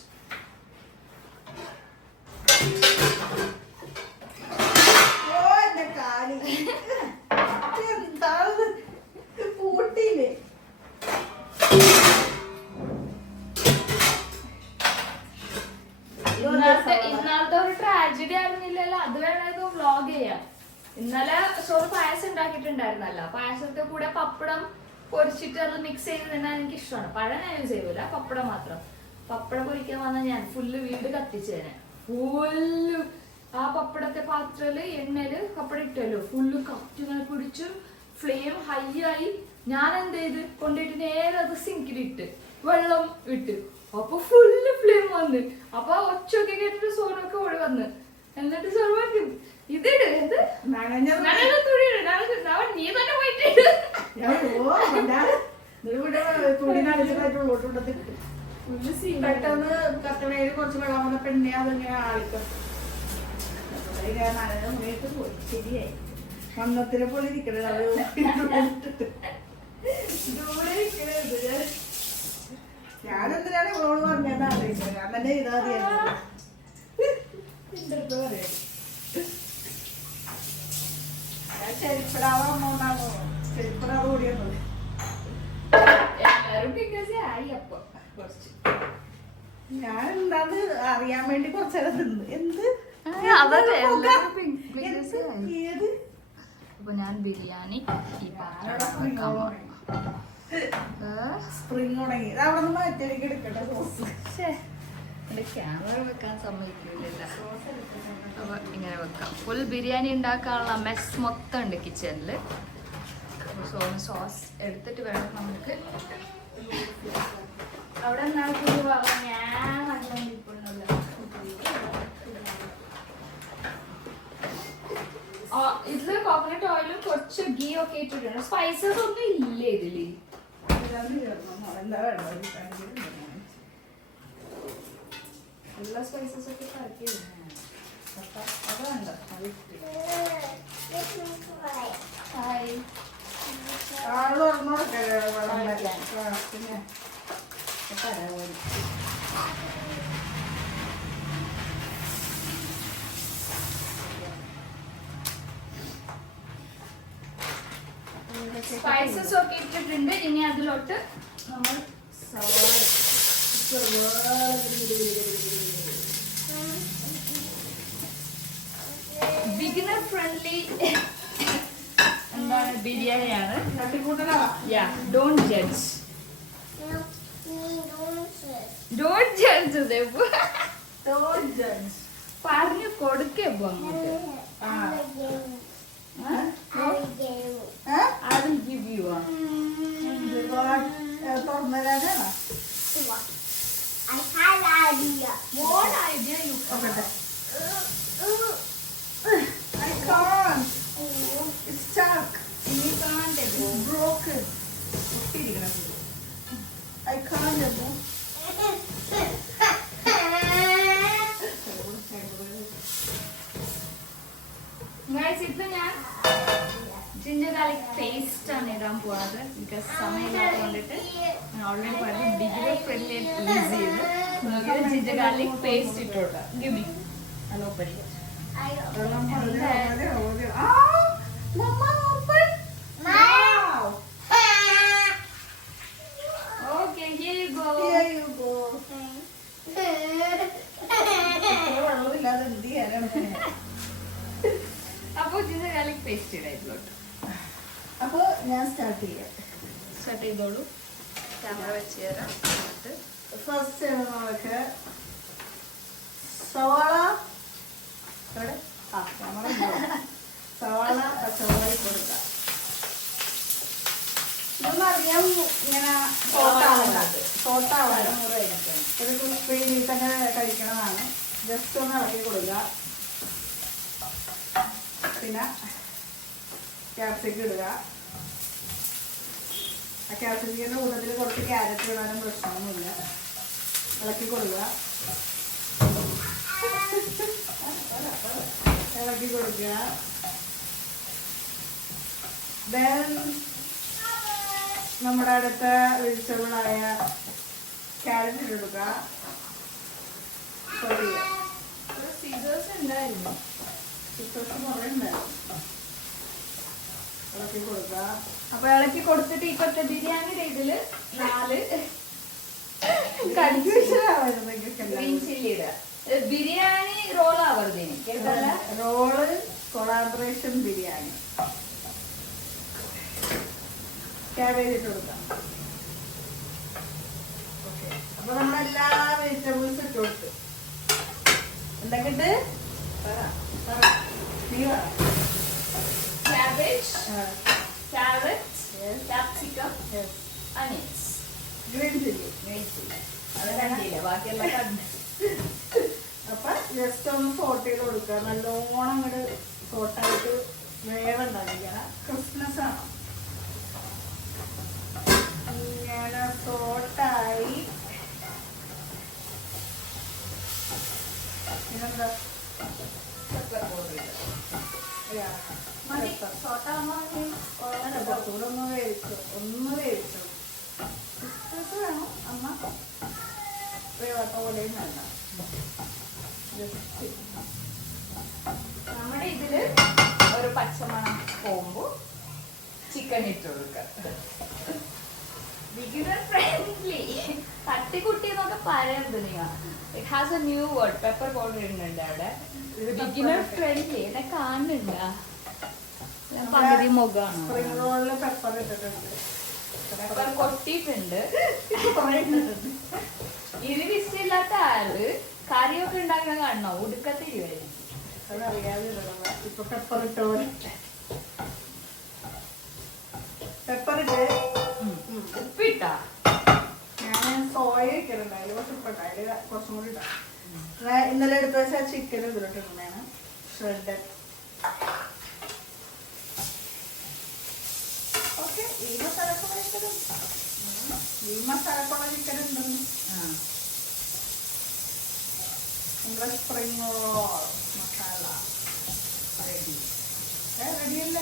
പൂട്ടിയില്ലേ? ഇന്നലത്തെ ഒരു ട്രാജഡി ആയിരുന്നില്ലല്ലോ. അത് വേണമെങ്കിൽ വ്ലോഗ് ചെയ്യാം. ഇന്നലെ സോറ് പായസം ഉണ്ടാക്കിയിട്ടുണ്ടായിരുന്നല്ലോ. പായസത്തെ കൂടെ പപ്പടം പൊരിച്ചിട്ട് അത് മിക്സ് ചെയ്ത് തിന്നാൻ എനിക്ക് ഇഷ്ടമാണ്. പഴം ഞാൻ യൂസ് ചെയ്യൂല, പപ്പടം മാത്രം. പപ്പടം പൊരിക്കാൻ വന്നാൽ ഞാൻ ഫുള്ള് വീട് കത്തിച്ചേനെ. ഫുള്ള് ആ പപ്പടത്തെ പാത്രത്തില് എണ്ണയില് പപ്പടം ഇട്ടല്ലോ, ഫുള്ള് കത്തിങ്ങനെ പിടിച്ച് ഫ്ലെയിം ഹൈ ആയി. ഞാൻ എന്ത് ചെയ്ത് കൊണ്ടിട്ട് നേരെ അത് സിങ്കിലിട്ട് വെള്ളം ഇട്ട്. അപ്പൊ ഫുള്ള് ഫ്ലെയിം വന്ന്. അപ്പൊ ഒച്ചയൊക്കെ കേട്ടിട്ട് സോനൊക്കെ ഓടി വന്ന്. എന്നിട്ട് സോന പറഞ്ഞു ഇതിട് എന്ത് തുണിയിട്. നീ തന്നെ പോയിട്ട് പെട്ടെന്ന് കത്തണേല് കുറച്ച് വെള്ളം വന്ന പെണ്ണെ അതിങ്ങനെ ആളിക്കും പോയി. ശരിയായി. മന്നത്തിനെ പോലെ ഇരിക്കണത് അത് ഞാനെന്തിനാണ് ഇവളോട് പറഞ്ഞതാണ്. ഞാൻ തന്നെ ഇതാ ഞാൻ ചെരിപ്പിടാവാമോന്നാണോ? ചെരിപ്പിടാതെ ഓടിയത് ഞാൻ എന്താന്ന് അറിയാൻ വേണ്ടി കുറച്ചേരം നിന്ന്. എന്ത് ഏത് അപ്പൊ ഞാൻ ബിരിയാണി സ്പ്രിങ് ഉണങ്ങി അവിടെ നിന്ന് മാറ്റിലേക്ക് എടുക്കട്ടെ സോസ്. എന്റെ ക്യാമറ വെക്കാൻ സമ്മതിക്കില്ല. അപ്പൊ ഇങ്ങനെ വെക്കാം. ഫുൾ ബിരിയാണി ഉണ്ടാക്കാനുള്ള മെസ് മൊത്തം ഉണ്ട് കിച്ചണില്. സോസ് എടുത്തിട്ട് വേണം നമുക്ക്. അവിടെ ഞാൻ ഇതില് കോക്കനട്ട് ഓയിലും കുറച്ച് ഗീ ഒക്കെ ഇട്ടിട്ടുണ്ട്. സ്പൈസസ് ഒന്നും ഇല്ലേ ഇതില്? എന്താ വേണ്ടത്? എല്ലാ സ്പൈസസ് ഒക്കെ കറക്കി അതുണ്ട്. ഹായ് ആള് തുറന്നോടൊക്കെ പിന്നെ സ്പൈസസ് ഒക്കെ ഇട്ടിട്ടുണ്ട്. ഇനി അതിലോട്ട് നമ്മൾ ബിഗിനർ ഫ്രണ്ട്ലി എന്താണ് ബിരിയാണിയാണ്. Don't judge. പറഞ്ഞു കൊടുക്കേ അങ്ങോട്ട്. I will give you one. I had an idea. What idea you നോക്കട്ടെ. Uh, I can't. It's stuck. You can't It's go. broken. ഒട്ടിയിരിക്കണം. I can't. അപ്പൊ. Guys, ഇപ്പൊ ഞാൻ ജിഞ്ചർ ഗാർലിക് പേസ്റ്റ് ആണ് ഇടാൻ പോവാറ് ബിക്കോസ് സമയമില്ലാത്ത കൊണ്ടിട്ട് ഞാൻ ഓൾറെഡി പറഞ്ഞു ബിഗിനർ ഫ്രണ്ട്ലി യൂസ് ചെയ്ത് ജിഞ്ചർ ഗാർലിക് പേസ്റ്റ് ഇട്ടോട്ടെ ഗിമി ഹലോ പരി വെള്ളം വളരെ. ആ, മമ്മ open. Wow. Okay here you go Here you go. ഇത്ര വെള്ളമില്ലാതെ എന്ത് ചെയ്യാനാണ്? അപ്പോൾ ജിഞ്ചർ ഗാർലിക് പേസ്റ്റ് ഇടാം ഇതിലോട്ട് അപ്പൊ ഞാൻ സ്റ്റാർട്ട് ചെയ്യാം. സ്റ്റാർട്ട് ചെയ്തോളൂ ക്യാമറ വെച്ച് തരാം എന്നിട്ട് ഫസ്റ്റ് നമുക്ക് സവാള എവിടെ? ആ, ക്യാമറ ഇങ്ങോട്ട്. സവാള പച്ചമുളക് കൊടുക്കാം. ഇതൊന്നും അധികം ഇങ്ങനെ സോട്ടാവാണ്. ഇത് ക്രിസ്പി തന്നെ കഴിക്കണതാണ്. ജസ്റ്റ് ഒന്ന് ഇളക്കി കൊടുക്കുക. പിന്നെ ക്യാപ്സിക്കം ഇടുക. ആ ക്യാപ്സിക്കത്തിൻ്റെ കൂട്ടത്തിൽ കുറച്ച് ക്യാരറ്റ് ഇടാനും പ്രശ്നമൊന്നുമില്ല. ഇളക്കി കൊടുക്കുക. ഇളക്കി കൊടുക്കുക. ദെൻ നമ്മുടെ അടുത്ത വെജിറ്റബിളായ ക്യാരറ്റ് ഇട്ട് കൊടുക്കുക. സീസേഴ്സ് ഉണ്ടായിരുന്നു ചിക്കൻ കുറേ ഉണ്ടായിരുന്നു. ഇളക്കി കൊടുക്കുക. അപ്പൊ ഇളക്കി കൊടുത്തിട്ട് ഇപ്പത്തെ ബിരിയാണിയുടെ ഇതില് 4 കൺഫ്യൂഷൻ ആവായിരുന്നു ഗ്രീൻ ചില്ലി ഇടുക ബിരിയാണി റോൾ ആവരുത് എനിക്ക് കേട്ടല്ല റോള് കൊളാബറേഷൻ ബിരിയാണി. ക്യാബേജ് ഇട്ട് കൊടുക്കാം. ഓക്കെ, അപ്പൊ നമ്മളെല്ലാ വെജിറ്റബിൾസും ഇട്ട് കൊടുത്തു. എന്തൊക്കെ ഇട്ട് നീ പറ. cabbage ആ, carrot Yes. capsicum yes. onions green chilli. green chilli അത് കണ്ടില്ല ബാക്കിയെല്ലാം കണ്ട് അപ്പൊ ജസ്റ്റ് ഒന്ന് സോട്ട് ചെയ്ത് കൊടുക്കുക. നല്ലോണം അങ്ങോട്ട് സോട്ടായിട്ട് വേവുണ്ടായിരിക്കണം. ക്രിസ്മസ് ആണ്. ഇങ്ങനെ സോട്ടായി പിന്നെന്താ മതി അല്ല, കുറച്ചുകൂടെ ഒന്ന് വേവിച്ചു. ക്രിസ്മസ് വേണം. അമ്മ വേവാത്ത പോലെയും വേണ്ട. ജസ്റ്റ് നമ്മുടെ ഇതില് ഒരു പച്ചമണം പോകുമ്പോ ചിക്കൻ ഇട്ട് കൊടുക്കുക ബിഗിനർ ഫ്രണ്ട്ലി തട്ടിക്കുട്ടി എന്നൊക്കെ പറയരുത് നിങ്ങൾ it has A new word pepper powder ഇടുന്നുണ്ട് അവിടെ ബിഗിനർ ഫ്രണ്ട്ലി എന്നെ കാണുന്നുണ്ടാ ഞാൻ പകുതി മുഖമാണ് സ്പ്രിംഗ് റോളിൽ പെപ്പർ ഇട്ടിട്ടുണ്ട്. പെപ്പർ കൊട്ടിയിട്ടുണ്ട് കുറേ ഇട്ടിട്ടുണ്ട്. ഇതിന് ഇഷ്ടമില്ലാത്ത ആള് കറിയൊക്കെ ഉണ്ടാക്കുന്ന കാണണോ ഉടുക്കത്തിരിവായിരുന്നു അതറിയാതെ ഇടണം. ഇപ്പൊ പെപ്പർ ഇട്ട പോലെ പെപ്പർ ഇട്ട് ഉപ്പിട്ടാ ഞാൻ സോയ ഇട്ടിട്ടുണ്ടായില്ല. കുറച്ച് ഉപ്പിട്ടായില്ല. കുറച്ചും കൂടി ഇടാം. ഞാൻ ഇന്നലെ എടുത്ത വെച്ചാൽ ചിക്കൻ ഇതിലിട്ടിട്ടുണ്ടാണ് ഷ്രെഡഡ്. ഓക്കെ, ഈ മസാലക്കുള്ള ചിക്കൻ ഉണ്ടെന്ന് നമ്മുടെ സ്പ്രിംഗ് റോൾ മസാല റെഡിയല്ല.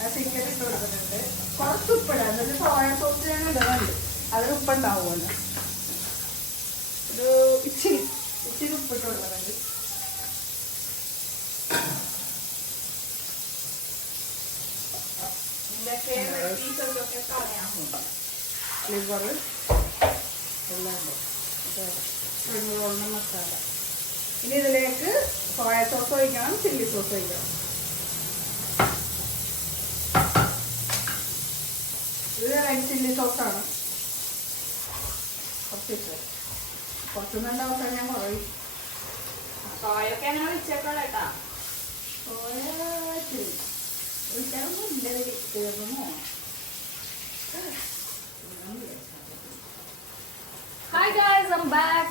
ആ ചിക്കൻ ഇട്ട് കൊടുത്തിട്ടുണ്ട്. കുറച്ച് ഉപ്പിടാം. എന്നിട്ട് സോയ സോസ് ഞാൻ ഇടുന്നുണ്ട്. അതിൽ ഉപ്പുണ്ടാവുമല്ലോ. ഒരു ഇച്ചിരി ഉപ്പിട്ട് കൊടുക്കുന്നുണ്ട്. ലിവർ എല്ലാം ഉണ്ട്. സ്പ്രിംഗ് റോളിൻ്റെ മസാല. ഇനി ഇതിലേക്ക് സോയ സോസ് ഒഴിക്കണം, ചില്ലി സോസ് ഒഴിക്കണം. ഇത് റെഡ് ചില്ലി സോസാണ്. കുറച്ചൊന്നും അവസാനം ഞാൻ കുറയും. സോയൊക്കെ അങ്ങനെ വെച്ചേക്കോളേട്ടാ സോയ ചില്ലി ഒഴിക്കാനൊന്നും ഇല്ല. തീർന്നു hi guys, I am back.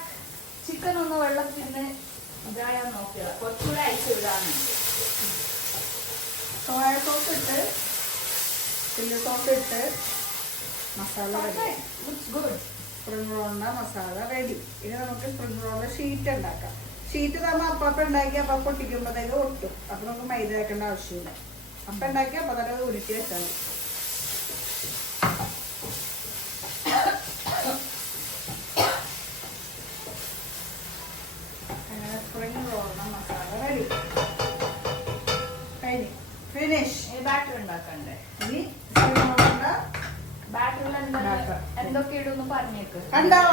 Chicken ഒന്ന് വെള്ളത്തിന് ഇതായാൽ നോക്കിയതാ, കുറച്ചുകൂടെ അയച്ചു വിടാനുണ്ട്. സോയ സോസ് ഇട്ട് ചില്ലി സോസ് ഇട്ട് മസാല റെഡി. ഗുഡ്. സ്പ്രിംഗ് റോളിൻ്റെ മസാല റെഡി. ഇനി നമുക്ക് സ്പ്രിംഗ് റോളിൻ്റെ ഷീറ്റ് ഉണ്ടാക്കാം. ഷീറ്റ് നമ്മൾ അപ്പം ഉണ്ടാക്കി അപ്പം പൊട്ടിക്കുമ്പോഴത്തേക്ക് ഒട്ടും. അപ്പം നമുക്ക് മൈദ വെക്കേണ്ട ആവശ്യമില്ല. അപ്പം ഉണ്ടാക്കി അപ്പം തന്നെ അത് ഉരുട്ടി വെച്ചാൽ മതി. അങ്ങനെ സ്പ്രിംഗ് റോളിൻ്റെ മസാല റെഡി. കഴിഞ്ഞു. ഫിനിഷ്. ബാറ്റർ ഉണ്ടാക്കണ്ടേ? ഇനി സ്പ്രിംഗ് റോളിൻ്റെ ബാറ്ററിൽ എന്തൊക്കെ ഇടുമെന്ന് പറഞ്ഞേക്ക്. കണ്ടോ?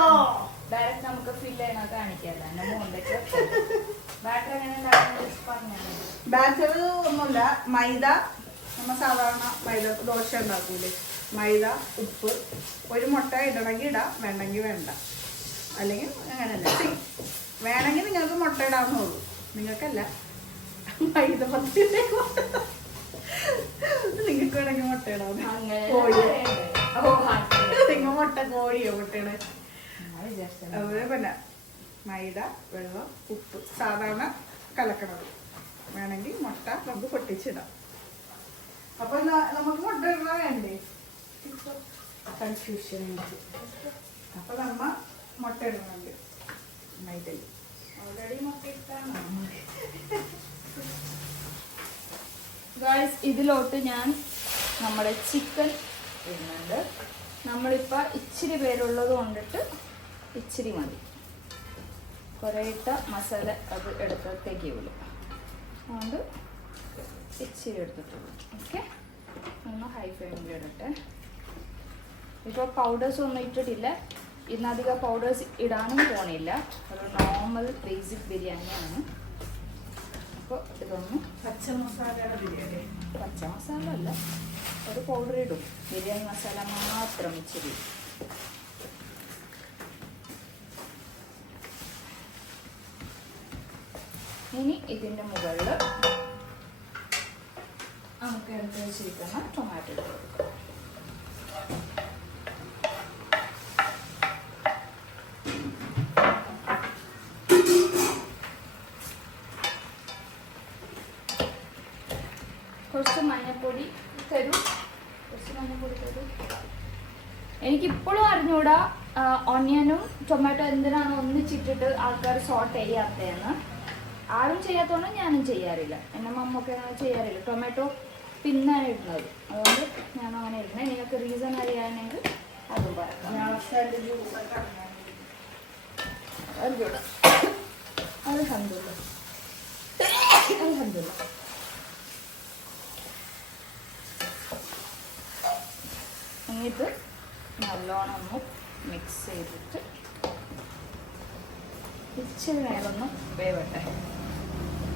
ഡയറക്റ്റ് നമുക്ക് ഫില്ല് ചെയ്യണ കാണിക്കല്ല. എന്റെ മോണ്ടേക്ക് ബാറ്റർ എങ്ങനെ ഉണ്ടാക്കുന്നത് പറഞ്ഞാൽ ബാറ്റർ ഒന്നുമില്ല. മൈദ, നമ്മൾ സാധാരണ മൈദ ദോശ ഉണ്ടാക്കൂലേ, മൈദ, ഉപ്പ്, ഒരു മുട്ട ഇടണമെങ്കിൽ ഇടാം, വേണ്ടെങ്കിൽ വേണ്ട. അല്ലെങ്കിൽ അങ്ങനെയല്ല. വേണമെങ്കിൽ നിങ്ങൾക്ക് മുട്ട ഇടാവുന്നുള്ളൂ, നിങ്ങൾക്കല്ല. മൈദ പത്തിലേക്ക് മുട്ട നിങ്ങൾക്ക് വേണമെങ്കിൽ മുട്ട ഇടാം. കോഴി നിങ്ങൾ മുട്ട കോഴിയോ മുട്ടയുടെ അതുപോലെ പിന്നെ മൈദ, വെള്ളം, ഉപ്പ് സാധാരണ കലക്കണത്. വേണമെങ്കിൽ മുട്ട നമുക്ക് പൊട്ടിച്ചിടാം. അപ്പൊ നമുക്ക് മുട്ട ഇടണ വേണ്ടേ? കൺഫ്യൂഷൻ എനിക്ക്. അപ്പൊ നമ്മ മുട്ട ഇടുന്നുണ്ട് മൈദയിൽ. ഓൾറെഡി മുട്ട ഇട്ടാണ്. ഗായ്സ്, ഇതിലോട്ട് ഞാൻ നമ്മുടെ ചിക്കൻ ഇടുന്നുണ്ട്. നമ്മളിപ്പോൾ ഇച്ചിരി പേരുള്ളത് കൊണ്ടിട്ട് ഇച്ചിരി മതി. കുറേ ഇട്ട മസാല അത് എടുത്തേക്ക് വിടും, അതുകൊണ്ട് ഇച്ചിരി എടുത്തിട്ടുള്ളൂ. ഓക്കെ, ഒന്ന് ഹൈ ഫ്ലെയിമിൽ ഇടട്ടെ. ഇപ്പോൾ പൗഡേഴ്സ് ഒന്നും ഇട്ടിട്ടില്ല. ഇന്നധികം പൗഡേഴ്സ് ഇടാനും പോണില്ല. ഒരു നോർമൽ ബേസിക് ബിരിയാണിയാണ്. അപ്പോൾ ഇതൊന്ന് പച്ച മസാലയുടെ ബിരിയാണി. പച്ച മസാല അല്ല, ഒരു പൗഡർ ഇടും. ബിരിയാണി മസാല മാത്രം ഇച്ചിരി. ഇനി ഇതിൻ്റെ മുകളിൽ നമുക്ക് എടുത്ത് വെച്ചിരിക്കുന്ന ടൊമാറ്റോ ഇട്ട് കൊടുക്കാം. കുറച്ച് മഞ്ഞൾപ്പൊടി തരൂ. എനിക്കിപ്പോഴും അറിഞ്ഞൂടാ ഓണിയനും ടൊമാറ്റോ എന്തിനാണ് ഒന്നിച്ചിട്ടിട്ട് ആൾക്കാർ സോട്ട് ചെയ്യാത്തതെന്ന്. ആരും ചെയ്യാത്തതുകൊണ്ട് ഞാനും ചെയ്യാറില്ല. എൻ്റെ മമ്മൊക്കെ അങ്ങനെ ചെയ്യാറില്ല. ടൊമാറ്റോ പിന്നാണ് ഇടുന്നത്, അതുകൊണ്ട് ഞാൻ അങ്ങനെ ഇടുന്നത്. നിങ്ങൾക്ക് റീസൺ അറിയാനെങ്കിൽ അതും പറയാം. അൽഹംദുലില്ലാ. എന്നിട്ട് നല്ലോണം ഒന്ന് മിക്സ് ചെയ്തിട്ട് ഇച്ചിരി നേരം ഒന്ന് വേവട്ടെ.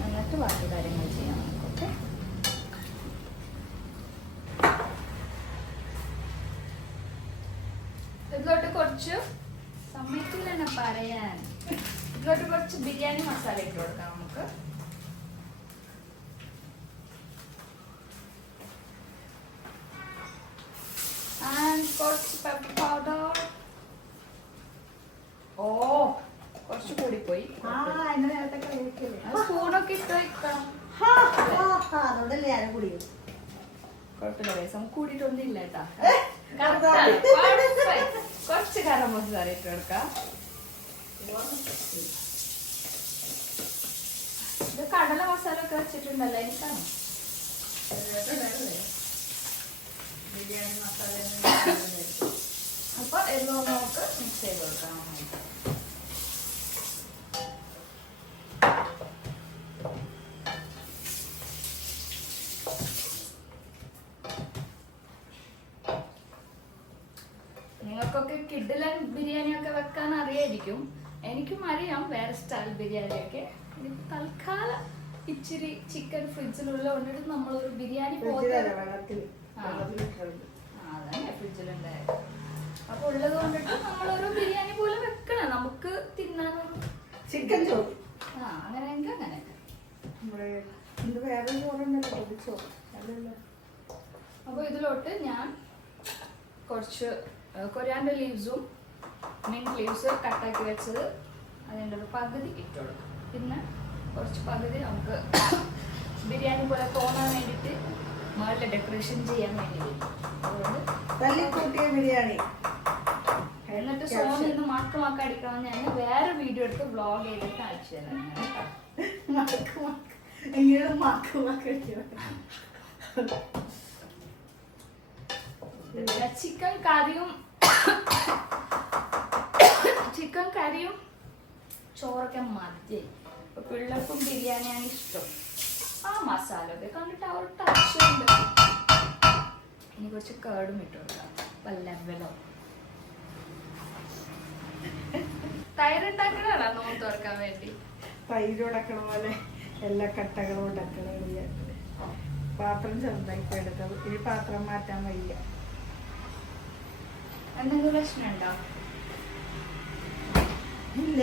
എന്നിട്ട് ബാക്കി കാര്യങ്ങൾ ചെയ്യാം നമുക്ക്. ഓക്കെ, ഇതിലോട്ട് കുറച്ച് സമയത്തില്ല തന്നെ പറയാൻ. ഇതിലോട്ട് കുറച്ച് ബിരിയാണി മസാല ഇട്ട് കൊടുക്കാം നമുക്ക്. കുറച്ച് പെപ്പർ പൗഡർ. ഓ, കുറച്ച് കൂടിപ്പോയി. സ്പൂണൊക്കെ ഇട്ട് വെക്കണം. അതോടല്ലേ ഞാനും കുടിക്കും. കുഴപ്പമില്ല വയസ്സ്, നമുക്ക് കൂടിയിട്ടൊന്നുമില്ല കേട്ടാ. കുറച്ച് ഗരം മസാല ഇട്ട് കൊടുക്കാം. ഇത് കടല മസാല ഒക്കെ വെച്ചിട്ടുണ്ടല്ലോ, എനിക്കാണ്. ബിരിയാണി മസാല അപ്പൊ എല്ലാം നമുക്ക് മിക്സ് ചെയ്ത് കൊടുക്കാം. നിങ്ങൾക്കൊക്കെ കിഡിലൻ ബിരിയാണിയൊക്കെ വെക്കാൻ അറിയായിരിക്കും. എനിക്കും അറിയാം വേറെ സ്റ്റൈൽ ബിരിയാണിയൊക്കെ. തൽക്കാലം ഇച്ചിരി ചിക്കൻ ഫ്രിഡ്ജിലുള്ള കൊണ്ടിട്ട് നമ്മളൊരു ബിരിയാണി പോലെ അതന്നെ ഫ്രിഡ്ജിലുണ്ടായത്. അപ്പൊ ഉള്ളത് കൊണ്ടിട്ട് നമ്മളൊരു ബിരിയാണി പോലെ വെക്കണം. നമുക്ക് തിന്നാനൊരു ചിക്കൻ ചോറ്. അങ്ങനെയെങ്കിൽ അങ്ങനെയൊക്കെ. വേറെ ചോറുണ്ടല്ലോ, ചോറ് അല്ലല്ലോ. അപ്പോൾ ഇതിലോട്ട് ഞാൻ കുറച്ച് കൊറിയാൻഡർ ലീവ്സും മിന്റ് ലീവ്സ് കട്ടാക്കി വെച്ചത് അതിൻ്റെ ഒരു പകുതി ഇട്ട് കൊടുക്കും. പിന്നെ കുറച്ച് പകുതി നമുക്ക് ബിരിയാണി പോലെ തോന്നാൻ വേണ്ടിയിട്ട് മുകളിൽ ഡെക്കറേഷൻ ചെയ്യാൻ വേണ്ടിയിട്ട് അതുകൊണ്ട് തല്ലിക്കൂട്ടിയ ബിരിയാണി. എന്നിട്ട് സോണിൽ നിന്ന് മക്ക അടിക്കണം. ഞാൻ വേറെ വീഡിയോ എടുത്ത് വ്ളോഗ് ചെയ്തിട്ട് അയച്ചു തരാം. എങ്ങനെയാണ് മാക്ക് ചിക്കൻ കറിയും ചോറൊക്കെ മതി. ഇപ്പൊ പിള്ളേർക്കും ബിരിയാണിയാണ് ഇഷ്ടം. ആ മസാല ഒക്കെ കണ്ടിട്ട് അവർ ടച്ചുണ്ട്. ഇനി കുറച്ച് കേടും ഇട്ട് കൊടുക്കാം. വല്ലവലോ തൈരുണ്ടാക്കണാണോ നോമ്പ് തുറക്കാൻ വേണ്ടി? തൈര് ഉടക്കണ പോലെ എല്ലാ കട്ടകളും ഉടക്കണം. പാത്രം ചെറുതായിപ്പോ എടുത്തത്. ഈ പാത്രം മാറ്റാൻ വയ്യ. എന്തെങ്കിലും പ്രശ്നമുണ്ടോ? ഇല്ല.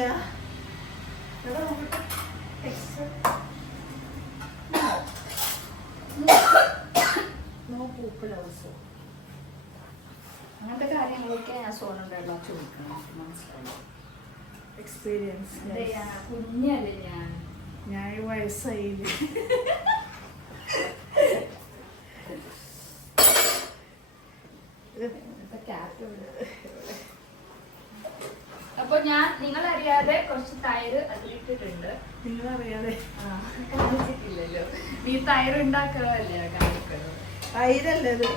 അങ്ങനത്തെ കാര്യങ്ങളൊക്കെ ഞാൻ സോണുണ്ടല്ലോ ചോദിക്കണം. മനസ്സിലായി. എക്സ്പീരിയൻസ്. കുഞ്ഞല്ലേ ഞാൻ ഈ വയസ്സായില്ല. അപ്പൊ ഞാൻ നിങ്ങളറിയാതെ കുറച്ച് തൈര് അതിലിട്ടിട്ടുണ്ട്. നിങ്ങളറിയാതെ കാണിച്ചിട്ടില്ലല്ലോ. നീ തൈര് ഉണ്ടാക്കണല്ലേ കാണിക്കണോ? തൈരല്ലത്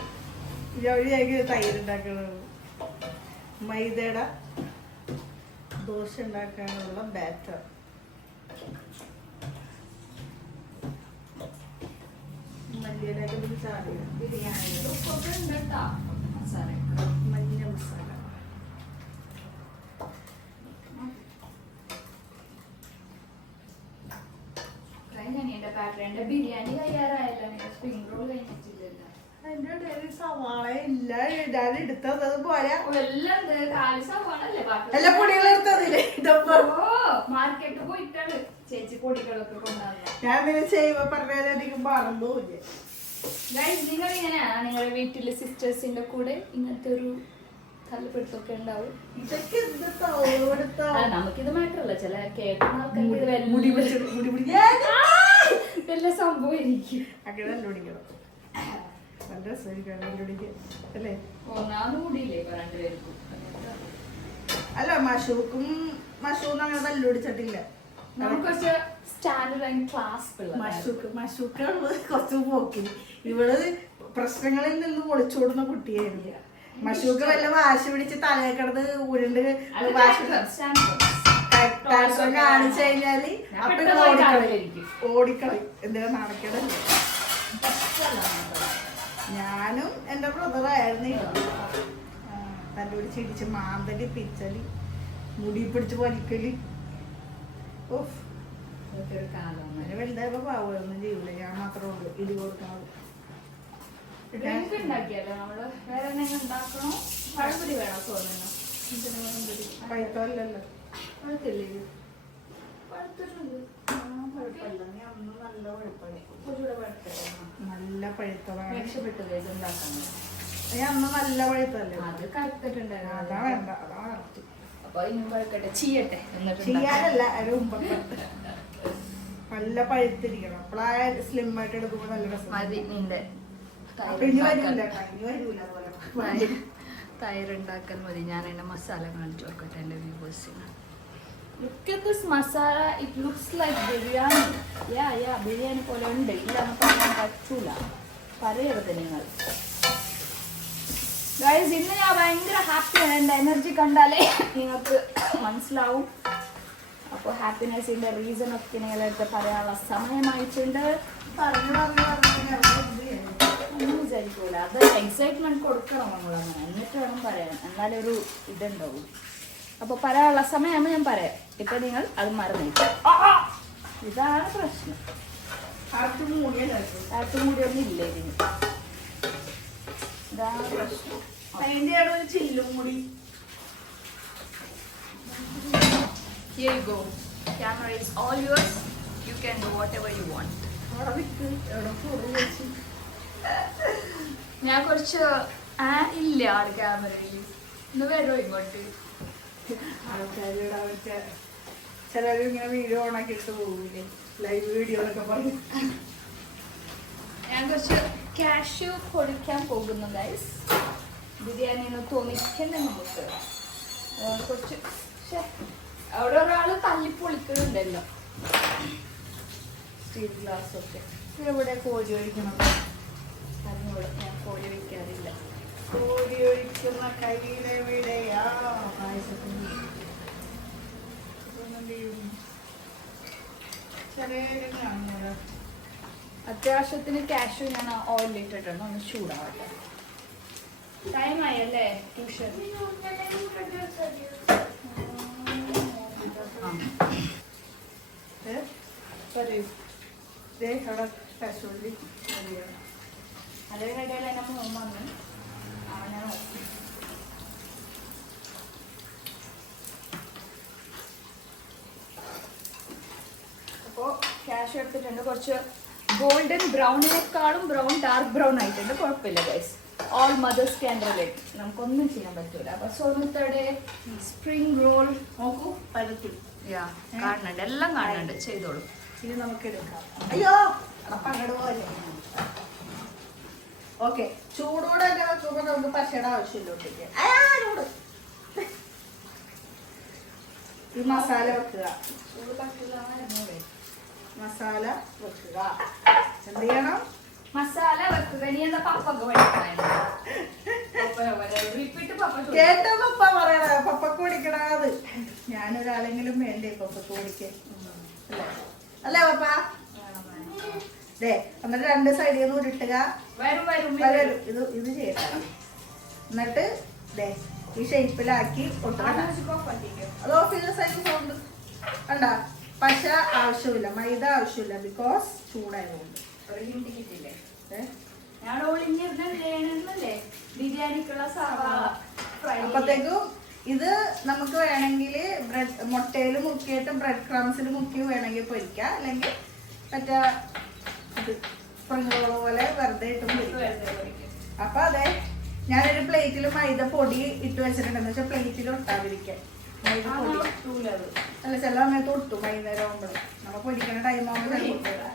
വഴിയാക്കി തൈരുണ്ടാക്കുന്നത്. മൈദയുടെ ദോശ ഉണ്ടാക്കാനുള്ള ബാറ്റർ. മല്ലിയിലൊക്കെ ചാടി ബിരിയാണിയിൽ ഉപ്പൊക്കെ ഉണ്ട് കേട്ടോ. മസാല മഞ്ഞ മസാല. എന്റെ പാറ്റേന്റെ ബിരിയാണി തയ്യാറായല്ലോ. സ്പ്രിംഗ് റോൾ കഴിഞ്ഞിട്ടില്ലല്ലോ. അതിന്റെ ഇടയിൽ സവാള ഇല്ല. ഞാൻ എടുത്തത് പോരാ. എല്ലാം കാല് സവാളല്ലേ എല്ലാ പൊടികളെടുത്തതില്ലേ? മാർക്കറ്റ് പോയിട്ടാണ് ചേച്ചി പൊടികളൊക്കെ കൊണ്ടുവന്നത്. ഞാൻ പിന്നെ ചെയ്യുമ്പോ പറഞ്ഞാൽ എനിക്ക് മറന്നുപോയില്ലേ. നിങ്ങൾ ഇങ്ങനെയാണ് നിങ്ങളുടെ വീട്ടിലെ സിസ്റ്റേഴ്സിന്റെ കൂടെ ഇങ്ങനത്തെ ഒരു തലപ്പെടുത്തൊക്കെ ഉണ്ടാവും. ഇതൊക്കെ നമുക്കിത് മാത്രല്ല ചില കേൾക്കുന്ന ആൾക്കാർക്ക് ഇതെല്ലാം സംഭവം എനിക്ക് അങ്ങനെ കണ്ടുപിടിക്കണം. നല്ല രസമായിരിക്കും കണ്ടുപിടിക്കാൻ അല്ലേ? ഒന്നാമത് കൂടിയില്ലേ ഇപ്പൊ രണ്ടുപേർക്കും. അല്ല മഷൂന്ന് അങ്ങനെ തല്ലുപിടിച്ചിട്ടില്ല. നമുക്ക് കുറച്ച് സ്റ്റാൻഡേർഡ് ആൻഡ് ക്ലാസ് മഷൂക്കാണ് കുറച്ച് പോക്കി. ഇവള് പ്രശ്നങ്ങളിൽ നിന്ന് ഒളിച്ചോടുന്ന കുട്ടിയായിരുന്നു. മഷൂക്ക് വല്ല വാശി പിടിച്ച് തലയെ കിടന്ന് ഉരുണ്ട് കാണിച്ചു കഴിഞ്ഞാല് അപ്പൊ ഓടിക്കളയും. എന്തിനാ നടക്കണല്ലേ? ഞാനും എന്റെ ബ്രദറായിരുന്നു. തല്ലുപിടിച്ച് ഇടിച്ച് മാന്തലി പിച്ചലി മുടി പിടിച്ച് വലിക്കല്. ഓഫ് ഒരു കാലം വലുതായപ്പോ പാവൊന്നും ചെയ്യൂല. ഞാൻ മാത്രമേ ഉള്ളൂ ഇടി കൊടുക്കണത്. ഡ്രിങ്ക് ഉണ്ടാക്കിയല്ലോ നമ്മള്. വേറെ എന്തെങ്കിലും ഉണ്ടാക്കണോ? പഴംപൊരി വേണോ? തോന്നുന്നു പഴുത്തല്ലല്ലോ. പഴുത്തില്ലേ? പഴുത്തിട്ടുണ്ട്. നല്ല പഴുത്തതാണ്. രക്ഷപ്പെട്ടത് ഇതുണ്ടാക്കാൻ. ഞാൻ അന്ന് നല്ല പഴുത്തല്ലേ. അത് കറുത്തിട്ടുണ്ടായിരുന്നു. അതാ വേണ്ട. അതാ കറക്റ്റ്. അപ്പൊ ഇനി പഴുക്കട്ടെ ചെയ്യട്ടെ. ചെയ്യാനല്ല അതിന് മുമ്പ് നല്ല പഴുത്തിരിക്കണം. അപ്പോഴാ സ്ലിം ആയിട്ട് എടുക്കുമ്പോ നല്ല രസം. മതി നിന്റെ തൈരുണ്ടാക്കാൻ മതി. ഞാൻ അതിന്റെ മസാല കാണിച്ചു നോക്കട്ടെ എന്റെ വ്യൂവേഴ്സിന്. Look at this masala. It looks like biryani. Yeah, biryani പോലെ ഉണ്ട്. ഇല്ലാന്ന് പറയാൻ പറ്റൂല. പറയരുത് നിങ്ങൾ. ഗൈസ് ഇന്ന് ഞാൻ ഭയങ്കര ഹാപ്പിയാണ്. എൻ്റെ എനർജി കണ്ടാലേ നിങ്ങൾക്ക് മനസ്സിലാവും. അപ്പോൾ ഹാപ്പിനെസ്സിന്റെ റീസൺ ഒക്കെ നിങ്ങളടുത്ത് പറയാനുള്ള സമയമായിട്ടുണ്ട്. ഒന്നും വിചാരിക്കൂല. അത് എക്സൈറ്റ്മെന്റ് കൊടുക്കണം നമ്മളങ്ങനെ. എന്നിട്ട് വേണം പറയാൻ. എന്നാലേ ഒരു ഇതുണ്ടാവും. അപ്പോൾ പറയാനുള്ള സമയമാകുമ്പോൾ ഞാൻ പറയാം. ഇപ്പൊ നിങ്ങൾ അത് മറന്നിട്ട്. ഇതാണ് പ്രശ്നം. ആർക്കും കൂടിയൊന്നും ഇല്ല ഇതിന്. ഇതാണ് പ്രശ്നം. അതിന്റെ ഒരു ചില്ലും കൂടി. Here you go. Camera is all yours. You can do whatever you want. ഞാൻ കുറച്ച് ഇല്ല ആട് ക്യാമറയിൽ. ഇന്ന് വരുമോ ഇങ്ങോട്ട്? ആൾക്കാരിടാൻ പറ്റിയ ചിലരും ഇങ്ങനെ വീഡിയോ ഓണാക്കിയിട്ട് പോകൂലേ, ലൈവ് വീഡിയോ എന്നൊക്കെ പറയും. ഞാൻ കുറച്ച് കാഷ്യൂ പൊടിക്കാൻ പോകുന്നു ഗൈസ്. ബിരിയാണി ഒന്ന് തോന്നിക്കണ്ടേ നമുക്ക്. കുറച്ച് അവിടെ ഒരാള് തല്ലിപ്പൊളിക്കുന്നുണ്ടല്ലോ സ്റ്റീൽ ഗ്ലാസ് ഒക്കെ. ഇവിടെ കോഴി ഒഴിക്കണം. അതിനോട് ഞാൻ കോഴി വയ്ക്കാറില്ല. കോഴി ഒഴിക്കുന്ന കയ്യിലെവിടെയാ പായസത്തിന് ചെറിയ കാണുന്നത്. അത്യാവശ്യത്തിന് കാഷ്യൂ ഞാൻ ഓയിലിട്ടിട്ടുണ്ട്, ഒന്ന് ചൂടാവട്ടെ. ടൈമായല്ലേ ട്യൂഷൻ? അതിനിടയിൽ എന്നെ മോൻ വന്നു. അവനെ നോക്കി. അപ്പോൾ കാഷ്യൂ എടുത്തിട്ടുണ്ട്. കുറച്ച് ഗോൾഡൻ ബ്രൗണിനേക്കാളും ഡാർക്ക് ബ്രൗൺ ആയിട്ടുണ്ട്. കുഴപ്പമില്ല guys, all mothers can relate. നമുക്കൊന്നും ചെയ്യാൻ പറ്റൂല. അപ്പൊ സോനത്തയുടെ സ്പ്രിംഗ് റോൾ നോക്കൂ, പരത്തി കാണുന്നുണ്ട്, എല്ലാം കാണുന്നുണ്ട്. ചെയ്തോളൂ. ഇത് നമുക്ക് എടുക്കാം. അയ്യോ പങ്കട് പോലെ. ഓക്കെ, ചൂടോടെ തന്നെ വെക്കുമ്പോ നമുക്ക് പശയുടെ ആവശ്യമില്ല. ഈ മസാല വെക്കുക. മസാല വെക്കുക. എന്ത് ചെയ്യണം? മസാല വെക്കുക. നീ എന്താ പപ്പൊക്കെ പഠിക്കണേ? കേട്ടോ പപ്പ പറയണ, പപ്പക്ക് ഓടിക്കണത്. ഞാനൊരാളെങ്കിലും വേണ്ടേ പപ്പക്ക് ഓടിക്കാൻ, അല്ലേ പപ്പ? ദേ എന്നിട്ട് രണ്ട് സൈഡിൽ നിന്ന് ഉരുട്ടുക. ഇത് ചെയ്യണം. എന്നിട്ട് ദേ ഈ ഷേപ്പിലാക്കി ഒട്ടുകണ്ട. അത് ഓഫ് ചെയ്ത സൈഡ് കൊണ്ട് കണ്ട. പശ ആവശ്യമില്ല, മൈദ ആവശ്യമില്ല, ബിക്കോസ് ചൂടായതുകൊണ്ട്. അപ്പത്തേക്കും ഇത് നമുക്ക് വേണമെങ്കിൽ ബ്രെഡ് മുട്ടയിൽ മുക്കിയിട്ട് ബ്രെഡ് ക്രംസിൽ മുക്കി വേണമെങ്കിൽ പൊരിക്കാം, അല്ലെങ്കിൽ മറ്റേ സ്പ്രിംഗ് റോൾ പോലെ വെറുതെ ഇട്ടും പൊരിക്കാം. അപ്പൊ അതെ, ഞാനൊരു പ്ലേറ്റിൽ മൈദ പൊടി ഇട്ട് വെച്ചിട്ടുണ്ടെന്ന് വെച്ചാൽ പ്ലേറ്റിൽ ഒട്ടാതിരിക്കാൻ. മൈദ പൊടി അല്ല, ചില സമയത്ത് ഒട്ടും വൈകുന്നേരം ആകുമ്പോഴേ. നമ്മൾ പൊരിക്കണ ടൈം ആകുമ്പോൾ വൈകുന്നേരം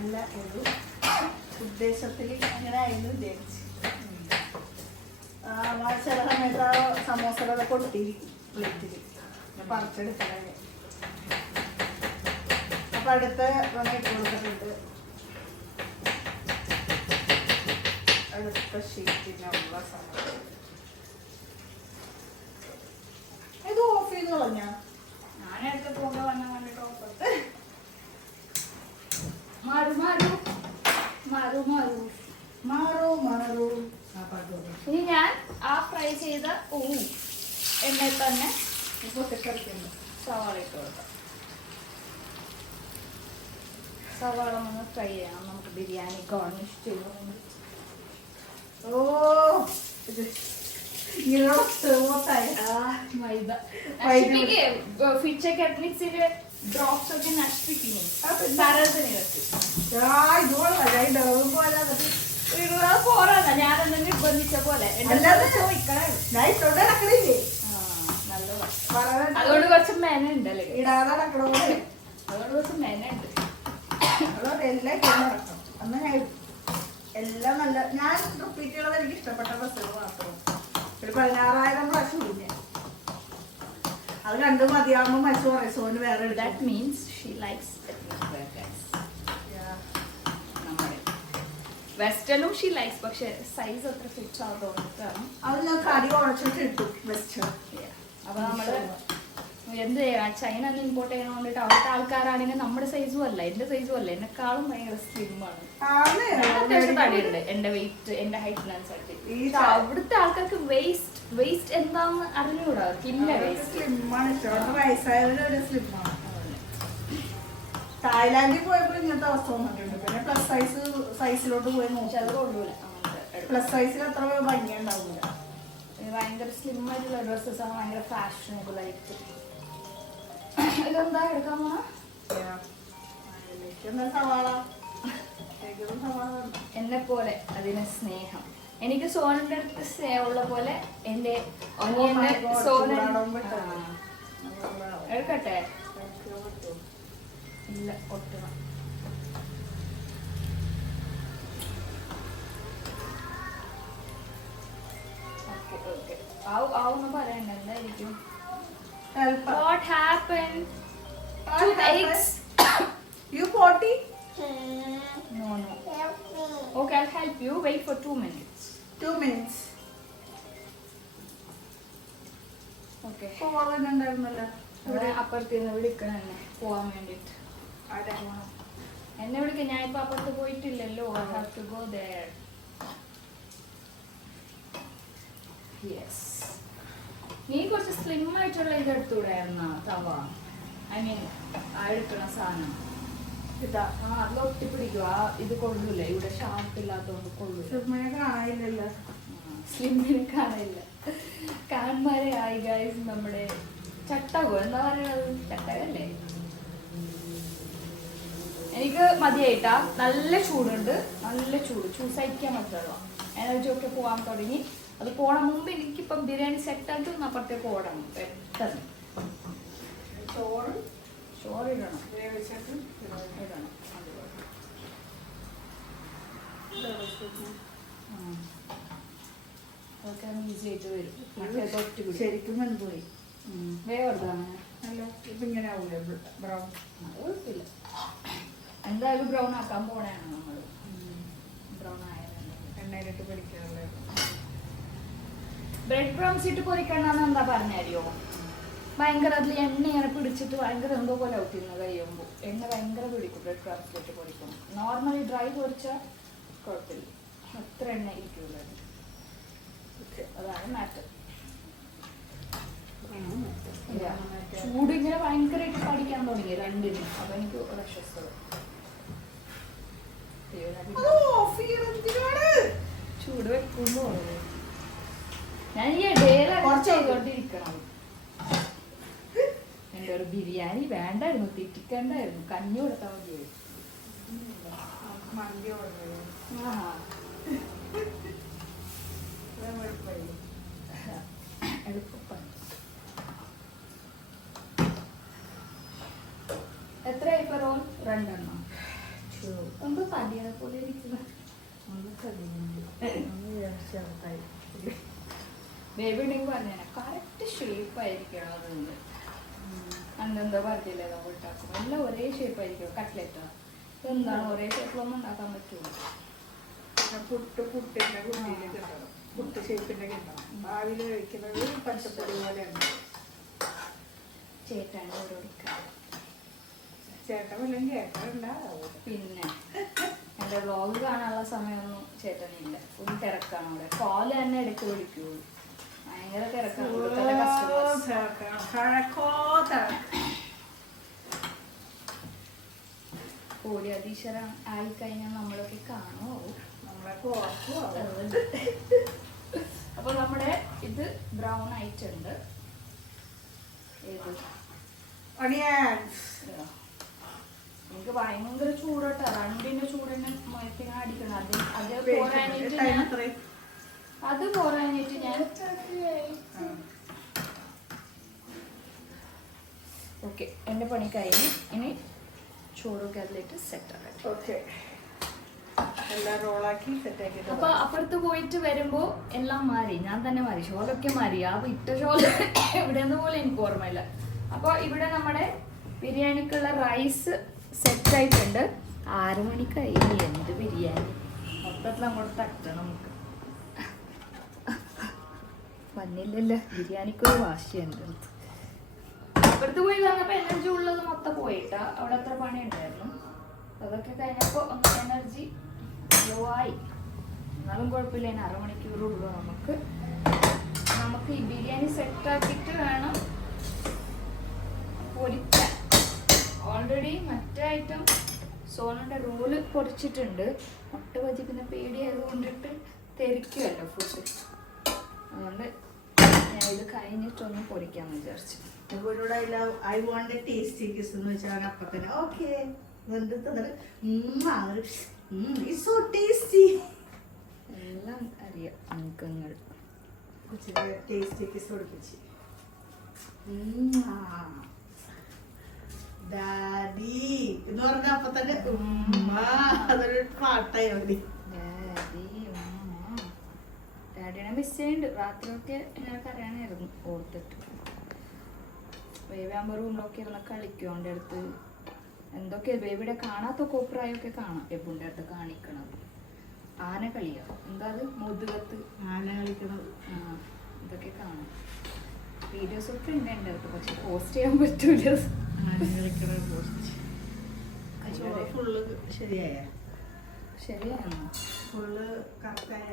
അല്ല, ഒരു ഉദ്ദേശത്തിൽ അങ്ങനെ ആയിരുന്നു വിചാരിച്ചു. ചില സമയത്ത് ആ സമോസകളൊക്കെ പൊട്ടി പ്ലേറ്റിൽ പറിച്ചെടുക്കണേ. അപ്പൊ അടുത്ത് ഇട്ട് കൊടുത്തിട്ടുണ്ട്. അടുത്ത ഷീറ്റിനുള്ള സമയം ഇത് ഓഫ് ചെയ്ത് കളഞ്ഞാ. ഞാനെടുത്ത് പോകെ വന്ന കണ്ടിട്ട് ഓഫ്. ഇനി ഞാൻ ആ ഫ്രൈ ചെയ്ത എണ്ണയിൽ തന്നെ പൊട്ടിക്കറിക്കുന്നു. സവാള ഇട്ട് കൊടുക്കാം. സവാള ഒന്ന് ഫ്രൈ ചെയ്യണം, നമുക്ക് ബിരിയാണി ഗാർണിഷ് ചെയ്യണം. ഓ ഇത് മൈദ ഫിഷൊക്കെ മിക്സിയില് ഡ്രോപ്സ് ഒക്കെ നശിപ്പിക്കുന്നു. പോരാ, ഞാനെന്തെങ്കിലും നിർബന്ധിച്ച പോലെ അതുകൊണ്ട് കുറച്ച് മെന ഉണ്ടല്ലേ, അതുകൊണ്ട് കുറച്ച് മെന ഉണ്ട്. എല്ലാം നല്ല. ഞാൻ റിപ്പീറ്റ് ചെയ്യണത് എനിക്ക് ഇഷ്ടപ്പെട്ട ഡ്രസ്സുകൾ മാത്രം. ഒരു 16,000 പ്രാവശ്യം ഇല്ലേ, അത് കണ്ടു മതിയാവുമ്പോ മറ്റു പറയും വേറെ. That means she likes ethnic wear, guys. നമ്മുടെ വെസ്റ്റേണും ഷീ ലൈക്സ്, പക്ഷെ സൈസ് അത്ര ഫിറ്റ് ആവുന്നതുകൊണ്ടാണ്. അത് ഞാൻ കടി ഉടച്ചിട്ട് ഇട്ടു വെസ്റ്റേൺ. അപ്പൊ നമ്മള് എന്ത് ചെയ്യാ, ചൈന ഒന്ന് ഇമ്പോർട്ട് ചെയ്യാൻ വേണ്ടിട്ട് അവിടുത്തെ ആൾക്കാരാണെങ്കിൽ നമ്മുടെ സൈസും അല്ല, എന്റെ സൈസും അല്ല, എന്നെക്കാളും ഭയങ്കര സ്ലിമാണ്. അത്യാവശ്യം തടിയുണ്ട് എന്റെ വെയിറ്റ്, എന്റെ ഹൈറ്റിനനുസരിച്ച്. അവിടുത്തെ ആൾക്കാർക്ക് വേസ്റ്റ് എന്താന്ന് അറിഞ്ഞുകൂടാ, ഇല്ല വേസ്റ്റ്. സ്ലിമാണ് ഇഷ്ടം, വയസ്സായവരൊരു സ്ലിമാണ്. തായ്ലാൻഡിൽ പോയപ്പോൾ ഇങ്ങനത്തെ അവസ്ഥ വന്നിട്ടുണ്ട്. പിന്നെ പ്ലസ് സൈസിലോട്ട് പോയി നോക്കി, അത് കൊള്ളൂല. പ്ലസ് സൈസിൽ അത്ര ഭംഗി ഉണ്ടാവില്ല. ഭയങ്കര സ്ലിം ആയിട്ടുള്ള ഡ്രസ്സസ് ആണ്, ഭയങ്കര ഫാഷനബിൾ ആയിട്ട്. ഇതെന്താ എടുക്കാൻ പോണ? സവാള എനിക്കൊന്നും സവാള വേണ്ട. എന്നെ പോലെ അതിന് സ്നേഹം. എനിക്ക് സോനന്റെ അടുത്ത് സ്നേഹമുള്ള പോലെ എന്റെ ഒനിയന് my God, സോനൻ ചൂടാടുമ്പോ ഇട്ടത്. എടുക്കട്ടെ. ഇല്ല, ഒട്ടണം. ഓക്കെ ആവുന്ന് പറയണ്ട. എന്തായിരിക്കും? Help. What happened? What Two happened? eggs. You potty? No. Help me. Okay, I'll help you. Wait for 2 minutes. 2 minutes. Okay. സവാള തന്നെ ഉണ്ടായിരുന്നല്ലോ. ഇവിടെ അപ്പുറത്ത് നിന്ന് വിളിക്കണം എന്നെ പോവാൻ വേണ്ടിട്ട്. ആരാ? എന്നെ വിളിക്കാം. ഞാൻ ഇപ്പൊ അപ്പുറത്ത് പോയിട്ടില്ലല്ലോ. I have to go there. Yes. നീ കുറച്ച് സ്ലിം ആയിട്ടുള്ള ഇത് എടുത്തുകൂടായിരുന്ന തവ. ഐ മീൻ ആ എടുക്കണ സാധനം ഇതാ. അത് ഒട്ടിപ്പിടിക്കുക. ഇത് കൊള്ളൂല. ഇവിടെ ഷാർപ്പ് ഇല്ലാത്തതുകൊണ്ട് കൊള്ളൂല. സുമയെ കാണാനില്ലല്ലോ. സ്ലിമ്മിനെ കാണില്ല. കാൺമാരെ ആയി ഗൈസ്. നമ്മുടെ ചട്ടകോ എന്താ പറയണത്? ചട്ടകല്ലേ? എനിക്ക് മതിയായിട്ടാ. നല്ല ചൂടുണ്ട്. നല്ല ചൂട്. സഹിക്കാൻ പറ്റുള്ളൂ. എനർജി ഒക്കെ പോകാൻ തുടങ്ങി. അത് പോണ മുമ്പ് എനിക്കിപ്പം ബിരിയാണി സെറ്റായിട്ട് ഒന്ന് അപ്പുറത്തേക്ക് ഓടണം പെട്ടെന്ന്. ചോറ് ഇടണം. വേവിച്ചിട്ട് ഇടണം. അതൊക്കെ ഈസി ആയിട്ട് വരും. മറ്റേ തൊട്ട് പിടിക്കും. ശരിക്കും വെന്തുപോയി. വേവറുതാണ്. അല്ല ഇപ്പൊ ഇങ്ങനെ ആവൂലേ ബ്രൗൺ? അത് കുഴപ്പമില്ല. എന്തായാലും ബ്രൗൺ ആക്കാൻ പോണേണ് നമ്മൾ. ബ്രൗൺ ആയാലും എണ്ണയിലിട്ട് പൊരിക്കാറുള്ളത്. ബ്രെഡ് ക്രംസ് ഇട്ട് പൊരിക്കണമെന്ന് എന്താ പറഞ്ഞറിയോ? ഭയങ്കര അതിൽ എണ്ണ ഇങ്ങനെ പിടിച്ചിട്ട് ഭയങ്കര എന്തോ പോലെ ഔട്ടിന്ന് കഴിയുമ്പോൾ എണ്ണ ഭയങ്കര പിടിക്കും ബ്രെഡ് ക്രംസ് ഇട്ട് പൊരിക്കുമ്പോൾ. നോർമലി ഡ്രൈ പൊരിച്ചാൽ കുഴപ്പമില്ല. അത്ര എണ്ണ ഇരിക്കുള്ളൂ. അതാണ് മാറ്റം. ചൂട് ഇങ്ങനെ ഭയങ്കരമായിട്ട് പഠിക്കാൻ തുടങ്ങി രണ്ടിനും. അപ്പൊ എനിക്ക് ഒരു അസ്വസ്ഥത. ചൂട് വെക്കുമ്പോ ഞാൻ ഈ ഇടയിലാണ് ചെയ്തോണ്ടിരിക്കണം. എന്റെ ഒരു ബിരിയാണി വേണ്ടായിരുന്നു. തെറ്റിക്കണ്ടായിരുന്നു. കഞ്ഞി കൊടുത്താൽ മതിയായിരുന്നു. മന്തി ഓർഡർ ആ എളുപ്പപ്പണി. എത്രയായി ഇപ്പൊ റോൾ? 2 എണ്ണം. എന്ത് തടിയെ പോലെ ഇരിക്കുന്നത്. ബേബി ഉണ്ടെങ്കിൽ പറഞ്ഞേ കറക്റ്റ് ഷേപ്പ് ആയിരിക്കണം. അതുകൊണ്ട് അന്നെന്താ പറഞ്ഞില്ലേ നമ്മൾ ഉണ്ടാക്കും എല്ലാം ഒരേ ഷേപ്പ് ആയിരിക്കും. കട്ട്ലെറ്റാ എന്താണ് ഒരേ ഷേപ്പിലൊന്നും ഉണ്ടാക്കാൻ പറ്റുള്ളൂ. പുട്ടിന്റെ കുട്ടിയിലേക്ക് കിട്ടണം. പുട്ട് ഷേപ്പിന്റെ കിട്ടണം. ഭാവിയിൽ കഴിക്കുന്നത് പച്ചപ്പൊടി പോലെയാണ്. ചേട്ടാണ് ഓരോടിക്കാം. ചേട്ടൻ വല്ലതും കേൾക്കാറുണ്ടാവും. പിന്നെ എന്റെ വ്ളോഗ് കാണാനുള്ള സമയമൊന്നും ചേട്ടനില്ല. ഫുൾ തിരക്കാണ് അവിടെ. കോല് തന്നെ ഇടയ്ക്ക് വിളിക്കുള്ളൂ. ഭയങ്കര തിരക്കാണ്. ഇവിടുത്തെ കസ്റ്റമേഴ്സ് കോടിയധീശര ആയിക്കഴിഞ്ഞാൽ നമ്മളൊക്കെ കാണുമോ? നമ്മളൊക്കെ ഓർക്കുമോ? അപ്പൊ നമ്മുടെ ഇത് ബ്രൗൺ ആയിട്ടുണ്ട്. ഏത് ഓണിയൻസ്. എനിക്ക് ഭയങ്കര ചൂടോട്ടാ. രണ്ടിന്റെ ചൂടിന് മയത്തിങ്ങനെ അടിക്കണം. അത് പോരാനായിട്ട് ഞാൻ ഓക്കെ. എന്റെ പണി കഴിഞ്ഞ് ഇനി ചോറൊക്കെ അതിലേക്ക് സെറ്റ് ആകട്ടെ. ഓക്കെ എല്ലാം റോളാക്കി സെറ്റാക്കി. അപ്പൊ അപ്പുറത്ത് പോയിട്ട് വരുമ്പോ എല്ലാം മാറി. ഞാൻ തന്നെ മാറി. ഷോളൊക്കെ മാറി. ആ ഇട്ട ഷോള് എവിടെയെന്ന് പോലെ എനിക്ക് ഓർമ്മയില്ല. അപ്പൊ ഇവിടെ നമ്മുടെ ബിരിയാണിക്കുള്ള റൈസ് സെറ്റ് ആയിട്ടുണ്ട്. 6 മണിക്കായി. എന്ത് ബിരിയാണി മൊത്തത്തിൽ അങ്ങോട്ട് തട്ടണം നമുക്ക്. വന്നില്ലല്ലോ. ബിരിയാണിക്കൊരു വാശിയുണ്ട്. അപ്പുറത്ത് പോയി വന്നപ്പോ എനർജി ഉള്ളത് മൊത്തം പോയിട്ടാ. അവിടെ അത്ര പണി ഉണ്ടായിരുന്നു. അതൊക്കെ കഴിഞ്ഞപ്പോ എനർജി ലോ ആയി. എന്നാലും കുഴപ്പമില്ല. 6 മണിക്കൂറുള്ളൂ നമുക്ക് ഈ ബിരിയാണി സെറ്റ് ആക്കിയിട്ട് വേണം പൊരിക്കാൻ. ഓൾറെഡി മറ്റേ ഐറ്റം സോനന്റെ റോള് പൊരിച്ചിട്ടുണ്ട്. മുട്ട ബജി പിന്നെ പേടിയായത് കൊണ്ടിട്ട് തെറിക്കുമല്ലോ ഫുഡ്. അതുകൊണ്ട് ഞാൻ ഇത് കഴിഞ്ഞിട്ടൊന്ന് പൊരിക്കാന്ന് വിചാരിച്ചു. I want A tasty kiss എന്ന് വെച്ചാൽ അപ്പൊ തന്നെ ഓക്കെ It's so tasty. എല്ലാം അറിയാം അംഗങ്ങൾ. Taste kiss കൊടുപ്പിച്ച്. ഡാഡി എന്ന് പറഞ്ഞ അപ്പൊ തന്നെ അതൊരു പാട്ടായി മതി. ഡാഡിനെ മിസ് ചെയ്യുന്നുണ്ട്. രാത്രിയൊക്കെ ഇങ്ങനെ കരയാനായിരുന്നു ഓർത്തിട്ട്. ബേബി ആകുമ്പോൾ റൂമിലൊക്കെ ഇരുന്ന് കളിക്കും. അവൻ്റെ അടുത്ത് എന്തൊക്കെ ബേബിയുടെ കാണാത്ത കോപ്രായൊക്കെ കാണാം. എബുൻ്റെ അടുത്ത് കാണിക്കണത് ആന കളിയോ എന്താ അത് മുതുകത്ത് ആന കളിക്കണത്. ഇതൊക്കെ കാണാം. വീഡിയോസ് ഒക്കെ ഉണ്ട് എൻ്റെ അടുത്ത്. പക്ഷെ പോസ്റ്റ് ചെയ്യാൻ പറ്റൂല. ആന കളിക്കണ പോസ്റ്റ് ഫുള്ള് ശരിയായ ശരിയാണോ? ഫുള്ള് കറക്റ്റായ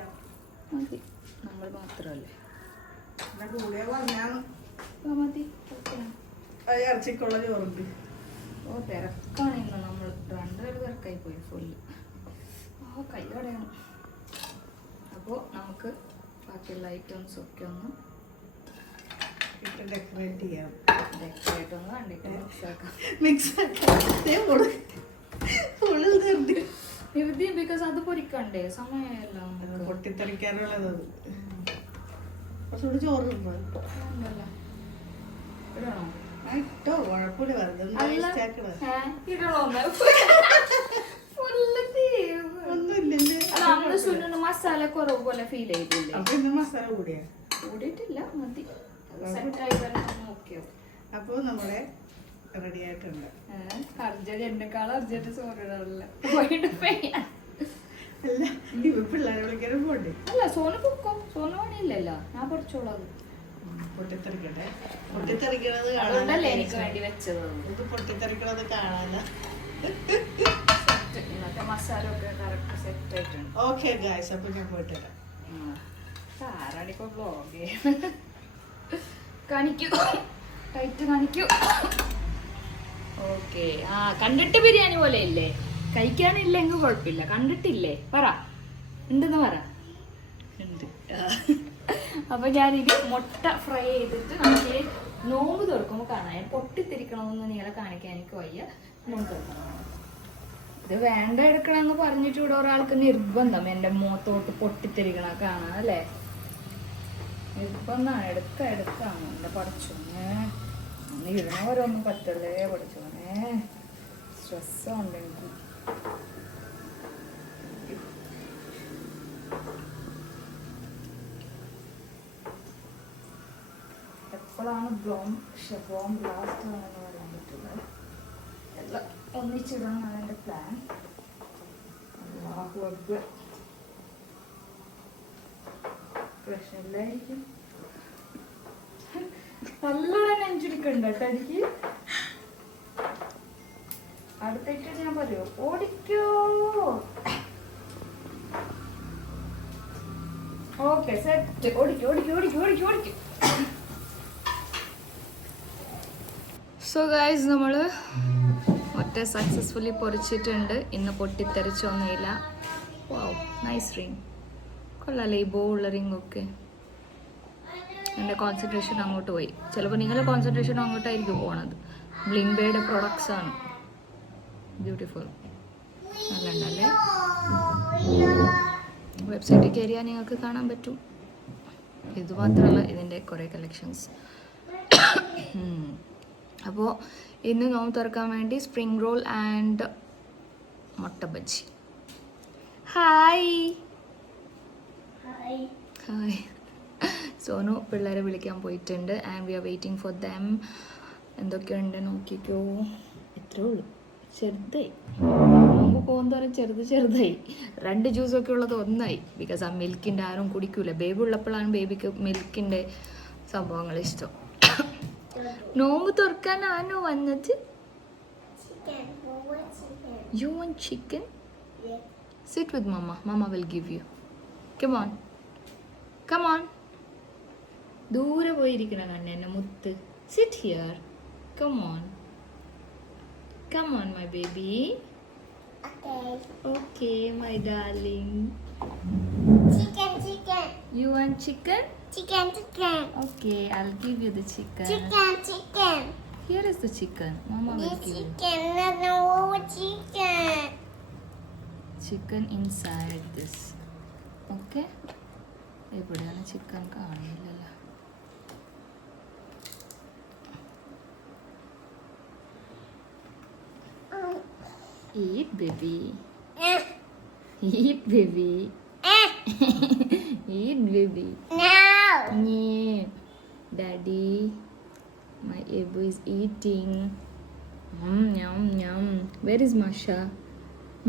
മതി. നമ്മൾ മാത്രമല്ലേ. കൂടെ പറഞ്ഞാണ് മതി. ഓക്കെ. ഇറച്ചിക്കുള്ള ചോറുണ്ട്. ഓ തിരക്കാണ് ഇന്ന്. നമ്മൾ രണ്ടുപേര് തിരക്കായി പോയി ഫുള്ള്. ഓ കൈ കടയണം. അപ്പോൾ നമുക്ക് ബാക്കിയുള്ള ഐറ്റംസ് ഒക്കെ ഒന്ന് ഇട്ട് ഡെക്കറേറ്റ് ചെയ്യാം. ഡെക്കറേറ്റ് ഒന്ന് കണ്ടിട്ട് മിക്സ് ഇത് ബിക്കോസ് അത് പൊരിക്കണ്ടേ സമയമല്ല. പൊട്ടിത്തെറിക്കാനുള്ളത് കുറച്ചുകൂടി ചോറ് തിന്നോ? ഇടണോ? ഇട്ടോ കുഴപ്പമില്ല. വെറുതെ നമ്മള് സുന്നു മസാല കുറവ് പോലെ ഫീൽ ചെയ്തില്ലേ? അപ്പൊ ഇന്ന് മസാല കൂടിയാ? കൂടിയിട്ടില്ല. മതി. സെറ്റായി വരാൻ നോക്കിയോ? അപ്പൊ നമ്മളെ റെഡി ആയിട്ടുണ്ട്. അർജന്റ് എന്നെക്കാളും അർജന്റ് സോറില്ല. അല്ല ഇവ പിള്ളേരെ വിളിക്കാനും പോണ്ടേ? അല്ല സോന പൊക്കോ. സോന പണിയില്ലല്ലോ. ഞാൻ പൊറിച്ചോളാം. പൊട്ടിത്തെറിക്കട്ടെ. പൊട്ടിത്തെറിക്കണത് അതുകൊണ്ടല്ലേ എനിക്ക് വേണ്ടി വെച്ചത്. ഇത് പൊട്ടിത്തെറിക്കണത് കാണാന. ഇന്നത്തെ മസാല ഒക്കെ കറക്റ്റ് സെറ്റ് ആയിട്ടുണ്ട്. ഓക്കെ ഗായ്സ്, അപ്പൊ ഞാൻ പോയിട്ട് വരാം. ആരാണിപ്പോ വ്ളോഗ് കാണിക്കൂ. ടൈറ്റ് കാണിക്കൂ. ഓക്കെ. ആ കണ്ടിട്ട് ബിരിയാണി പോലെ ഇല്ലേ? കഴിക്കാനില്ലെങ്കിൽ കുഴപ്പമില്ല. കണ്ടിട്ടില്ലേ? പറ എന്തെന്ന് പറ. അപ്പൊ ഞാനിത് മുട്ട ഫ്രൈ ചെയ്തിട്ട് നമുക്ക് നോമ്പ് തുറക്കുമ്പോൾ കാണാൻ. പൊട്ടിത്തിരിക്കണമെന്ന് നിങ്ങളെ കാണിക്കാൻ എനിക്ക് വയ്യ. നോമ്പ് തുറക്കണം. ഇത് വേണ്ട എടുക്കണമെന്ന് പറഞ്ഞിട്ട് ഇവിടെ ഒരാൾക്ക് നിർബന്ധം എന്റെ മുഖത്തോട്ട് പൊട്ടിത്തിരിക്കണ കാണാൻ അല്ലേ? നിർബന്ധമാണ്. എടുക്കാണ് എന്റെ പഠിച്ചോനെ. അന്ന് ഇടുന്നവരൊന്നും പറ്റല്ലേ പഠിച്ചോനെ. സ്ട്രെസ്സുണ്ട് എനിക്ക്. എപ്പോഴാണ് ബ്ലോം ബ്ലാസ്റ്റ് ആണെന്ന് പറയാൻ പറ്റില്ല. എല്ലാം ഒന്നിച്ചിടാനാണ് എൻ്റെ പ്ലാൻ. പ്രശ്നമില്ലായിരിക്കും. നല്ലോണം നെഞ്ചിരിക്കണ്ട കേട്ടോ എനിക്ക്. അടുത്തേക്ക് ഞാൻ പറയോ ഓടിക്കോ. Okay set. ഓടിക്കോ ഓടിക്കോ ഓടിക്കോ ഓടിക്കോ ഓടിക്കോ. സോ ഗൈസ് നമ്മൾ ഒറ്റ സക്സസ്ഫുള്ളി പൊരിച്ചിട്ടുണ്ട്. ഇന്ന് പൊട്ടിത്തെറിച്ചൊന്നുമില്ല. Wow nice ring. കൊള്ളാല്ലേ ഈ ബോ ഉള്ള റിങ്ങൊക്കെ. എൻ്റെ കോൺസെൻട്രേഷൻ അങ്ങോട്ട് പോയി. ചിലപ്പോൾ നിങ്ങളുടെ കോൺസെൻട്രേഷൻ അങ്ങോട്ടായിരിക്കും പോണത്. ബ്ലിംബയുടെ പ്രൊഡക്ട്സ് ആണ്. ബ്യൂട്ടിഫുൾ. നല്ല ഉണ്ടല്ലേ? വെബ്സൈറ്റിൽ കയറിയാൽ നിങ്ങൾക്ക് കാണാൻ പറ്റും. ഇത് മാത്രമല്ല ഇതിൻ്റെ കുറേ കളക്ഷൻസ്. അപ്പോൾ ഇന്ന് നോമ്പ് തുറക്കാൻ വേണ്ടി സ്പ്രിംഗ് റോൾ ആൻഡ് മുട്ട ബജ്ജി. Hi hi. സോനു പിള്ളേരെ വിളിക്കാൻ പോയിട്ടുണ്ട്. And we are waiting for them. എന്തൊക്കെയുണ്ട് നോക്കിക്കോ. എത്രയേ ഉള്ളൂ. ചെറുതായി നോമ്പ് പോകുന്നതോറും ചെറുതായി. 2 ജ്യൂസൊക്കെ ഉള്ളത് ഒന്നായി. ബിക്കോസ് ആ മിൽക്കിൻ്റെ ആരും കുടിക്കൂല. ബേബി ഉള്ളപ്പോഴാണ് ബേബിക്ക് മിൽക്കിൻ്റെ സംഭവങ്ങൾ ഇഷ്ടം. നോമ്പ് തുറക്കാനാണോ വന്നത്? You want chicken? Yeah. Sit with mama. Mama will give you. Come on. Come on. ദൂരെ പോയിരിക്കണ കണ്ണ എന്നെ മുത്ത്. Sit here. Come on. Come on my baby. Okay. Okay my darling. Chicken. You want chicken? Chicken. Okay, I'll give you the chicken. Chicken. Here is the chicken. Mama will This give you. chicken. No chicken. Chicken inside this. Okay, എവിടെയാണ് chicken? കാണുന്നില്ലല്ലോ. Eat, baby. Eat, baby. Eat, baby. No. Yeah. Daddy, my Ebu is eating. Yum, yum. Where is Masha?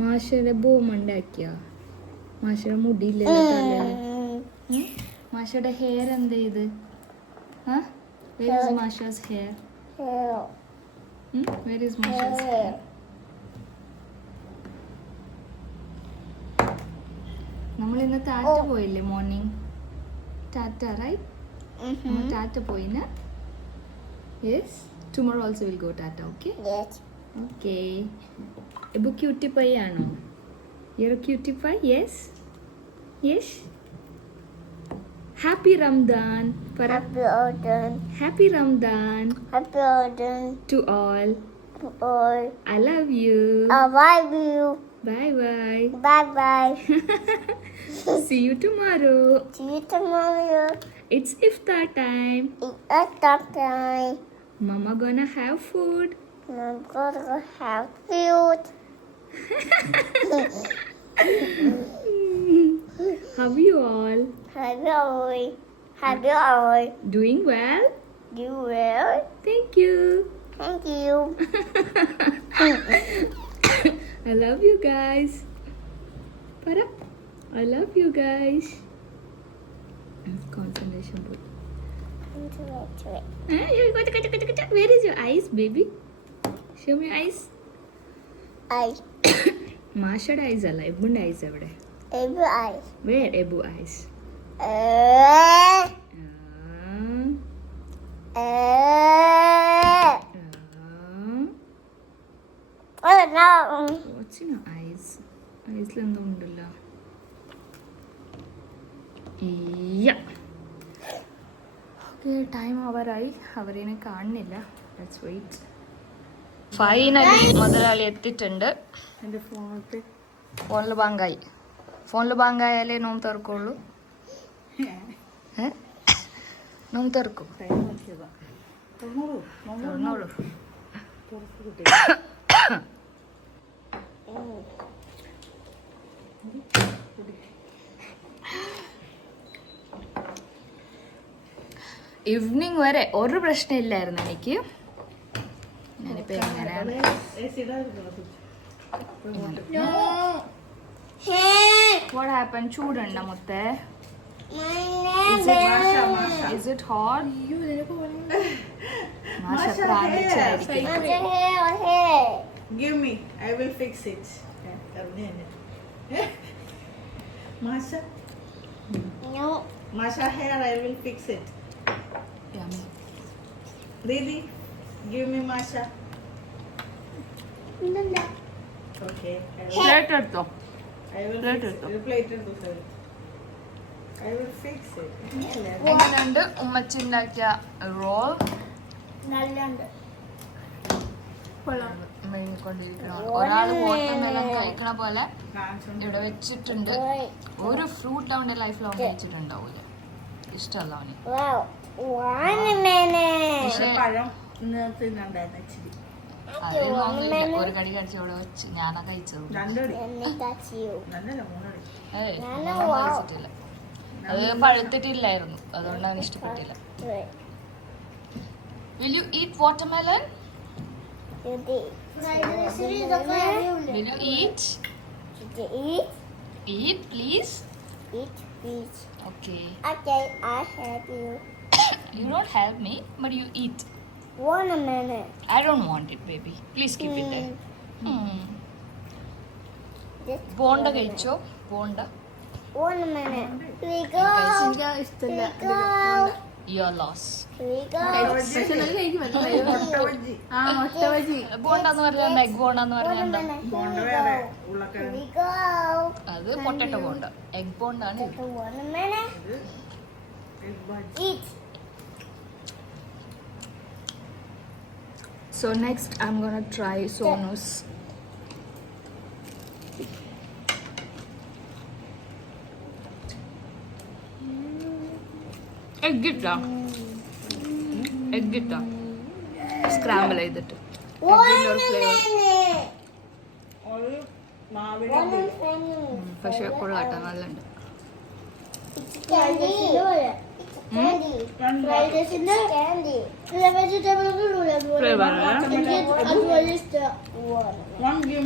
മാഷയുടെ ബോമുണ്ടാക്കിയ മാഷയുടെ മുടിയില്ലല്ലോ തലയിൽ. മാഷയുടെ hair എന്ത് ചെയ്ത്? Where is Masha's hair? Where is Masha's hair? നമ്മൾ ഇന്ന് ടാറ്റ പോയില്ലേ morning? Tata right? നമ്മൾ tata പോയിന? Yes. Tomorrow also will go tata. Okay Yes. Okay. Ebu cutie pie ആണോ? Your cutie pie? Yes yes. Happy Ramadan. പറ. Happy autumn. Happy Ramadan Happy autumn. To all. All. I love you. I love you. Bye bye. Bye bye. See you tomorrow. See you tomorrow. It's iftar time. It's that time. Mama gonna have food. I'm gonna have food. How you all? Have you all? Doing well? You will? Thank you. Thank you. I love you guys. Para. I love you guys. Concentration book. Where is your eyes, baby? Show me your eyes. Eyes. Masha's eyes alla. Ebun's eyes evade? Every eyes. Where Ebu eyes? Uh, Ah. uh. Ah. Oh no. What's in your eyes? Eyes lo എന്തോ ഉണ്ടല്ലോ. Okay, time ഓവറായി. അവരെ കാണുന്നില്ല. Let's wait. Finally മുതലാളി എത്തിയിട്ടുണ്ട്. എൻ്റെ ഫോണിലത്തെ ഫോണിൽ ബാങ്കായി. ഫോണിൽ ബാങ്കായാലേ നോമ്പ് തുറക്കുള്ളൂ. നോമ്പ് തുറക്കും. ടൈം നോക്കിയതാ. തുറന്നോളൂ. തുറന്നോളൂ. തുറക്ക് കുട്ടി. ഈവനിങ് വരെ ഒരു പ്രശ്നമില്ലായിരുന്നു എനിക്ക്. ഞാനിപ്പോ എങ്ങനെ What happened? ചൂടുണ്ട മുത്തേ? Is it hot? മാഷ പ്രാർത്ഥിച്ചായിരിക്കും. Give me. I will fix it. Masha. No. Masha hair. I will fix it. Yummy. Didi, give me Masha. Okay. Plate എടുത്തോ? I will Plate fix എടുത്തോ? it. Plate എടുത്തോ, sorry. I will fix it. എങ്ങനെയുണ്ട് ഉമ്മച്ചി ഉണ്ടാക്കിയ role? നല്ലുണ്ട്. ഒരാള് watermelon കഴിക്കണ പോലെ ഇവിടെ വെച്ചിട്ടുണ്ട്. ഒരു ഫ്രൂട്ട് അവന്റെ ലൈഫിൽ അവൻ കഴിച്ചിട്ടുണ്ടാവൂല. ഇഷ്ടമല്ല അവന്. Wow. 1 minute. പക്ഷേ പഴം തിന്നണ്ടായിരുന്നു ഇച്ചിരി. അത് നോക്കില്ല. ഒരു കടി കടിച്ച് ഇവിടെ വെച്ച് ഞാനാ കഴിച്ചത്. രണ്ടടി. Let me touch you. രണ്ടല്ല മൂന്നടി. ഏയ് ഞാനാ ഒന്നും wow. കഴിച്ചിട്ടില്ല. അത് പഴുത്തിട്ടില്ലായിരുന്നു, അതുകൊണ്ട് അവന് ഇഷ്ടപ്പെട്ടില്ല. Wait. Will you eat watermelon? You did. Will you eat? Did you eat? Eat, please. Eat, please. Okay. Okay, I help you. You don't help me, but you eat. 1 minute. I don't want it, baby. Please keep it there. Just bonda കഴിച്ചോ? Bonda. 1 minute. Here we go. Here we go. Your loss. Here we go. മുട്ട ബജ്ജി. ബോണ്ടെന്ന് പറഞ്ഞാൽ egg ബോണ്ടെന്ന് 1 പറഞ്ഞാൽ എന്താ? minute. Bonda Here we വേറെ go. Here ഉരുളക്കിഴങ്ങ്. we go. അത് potato bonda. Egg ബോണ്ടാണ് ഇത്. Just 1 minute. ഇത് egg bhaji. Eat. So next I'm gonna try Sonu's egg ഇട്ടാ എഗ് ഇട്ടാ സ്ക്രാമ്പിൾ ചെയ്തിട്ട് എഗ്ഗിൻ്റെ ഒരു ഫ്ലേവർ. ഒരു മാവിൻ്റെ പക്ഷെ കൊള്ളാട്ടോ നല്ലുണ്ട്. Candy. Flavour One, give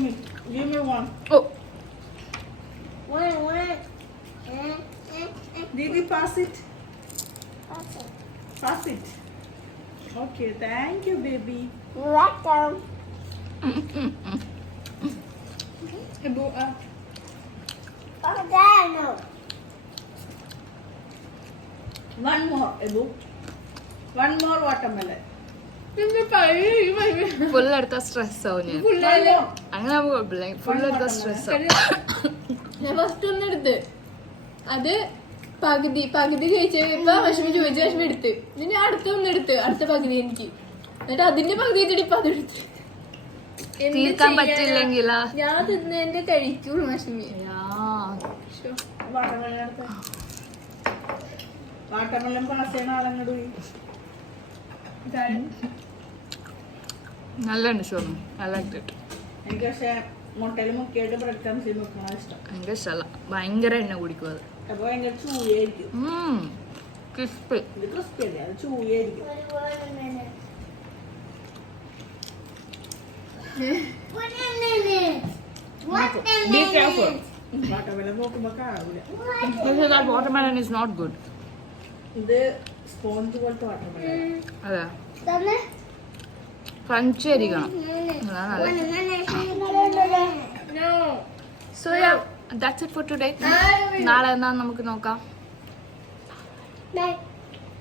me one. ഓ Didi, pass it. Pass it. Okay, thank you, baby. Welcome. Oh, Dad, no. One more, Ebu. One more watermelon. Full എടുത്ത സ്ട്രെസ് ആവും ഞാൻ. One more. അങ്ങനെ നമുക്ക് കുഴപ്പമില്ല. ഫുൾ എടുത്ത സ്ട്രെസ് ആവും. ഞാൻ ഫസ്റ്റ് ഒന്നെടുത്ത് അത് പകുതി കഴിച്ചപ്പോ വിഷമി ചോദിച്ചു വിഷമി എടുത്ത് പിന്നെ ഞാൻ അടുത്ത ഒന്നെടുത്ത് അടുത്ത പകുതി എനിക്ക് എന്നിട്ട് അതിന്റെ പകുതി വെച്ചിട്ട് ഇപ്പൊ അതെടുത്ത് തീർക്കാൻ പറ്റില്ലെങ്കിലാ ഞാൻ തിന്നതിന്റെ കഴിക്കുള്ളൂ വിഷമി Watermelon എടുത്ത്. Watermelon pass ചെയ്യണ ആളങ്ങോട്ട് പോയി. നല്ലുണ്ട് ഷോർമ. I like it. എനിക്ക് പക്ഷേ മുട്ടയിൽ മുക്കിയിട്ട് ബ്രെഡ് ക്രംസിൽ മുക്കണ ഇഷ്ടം. ഭയങ്കര ഇഷ്ടമല്ല. ഭയങ്കര എണ്ണ കുടിക്കും അത്. അപ്പൊ ഭയങ്കര ചൂയായിരിക്കും. ക്രിസ്പി. ഇത് ക്രിസ്പി അല്ലേ, അത് ചൂയായിരിക്കും. Be careful. വാട്ടർമെലൺ നോക്കുമ്പോ കാണൂല. Because that watermelon is not good. ഇത് സ്പോഞ്ച് പോലത്തെ വാട്ടർമെലൺ. അതെ. ക്രഞ്ചി ആയിരിക്കണം. അതാണ് നല്ലത്. So yeah, that's it for today. നാളെ എന്നാ നമുക്ക് നോക്കാം. Bye.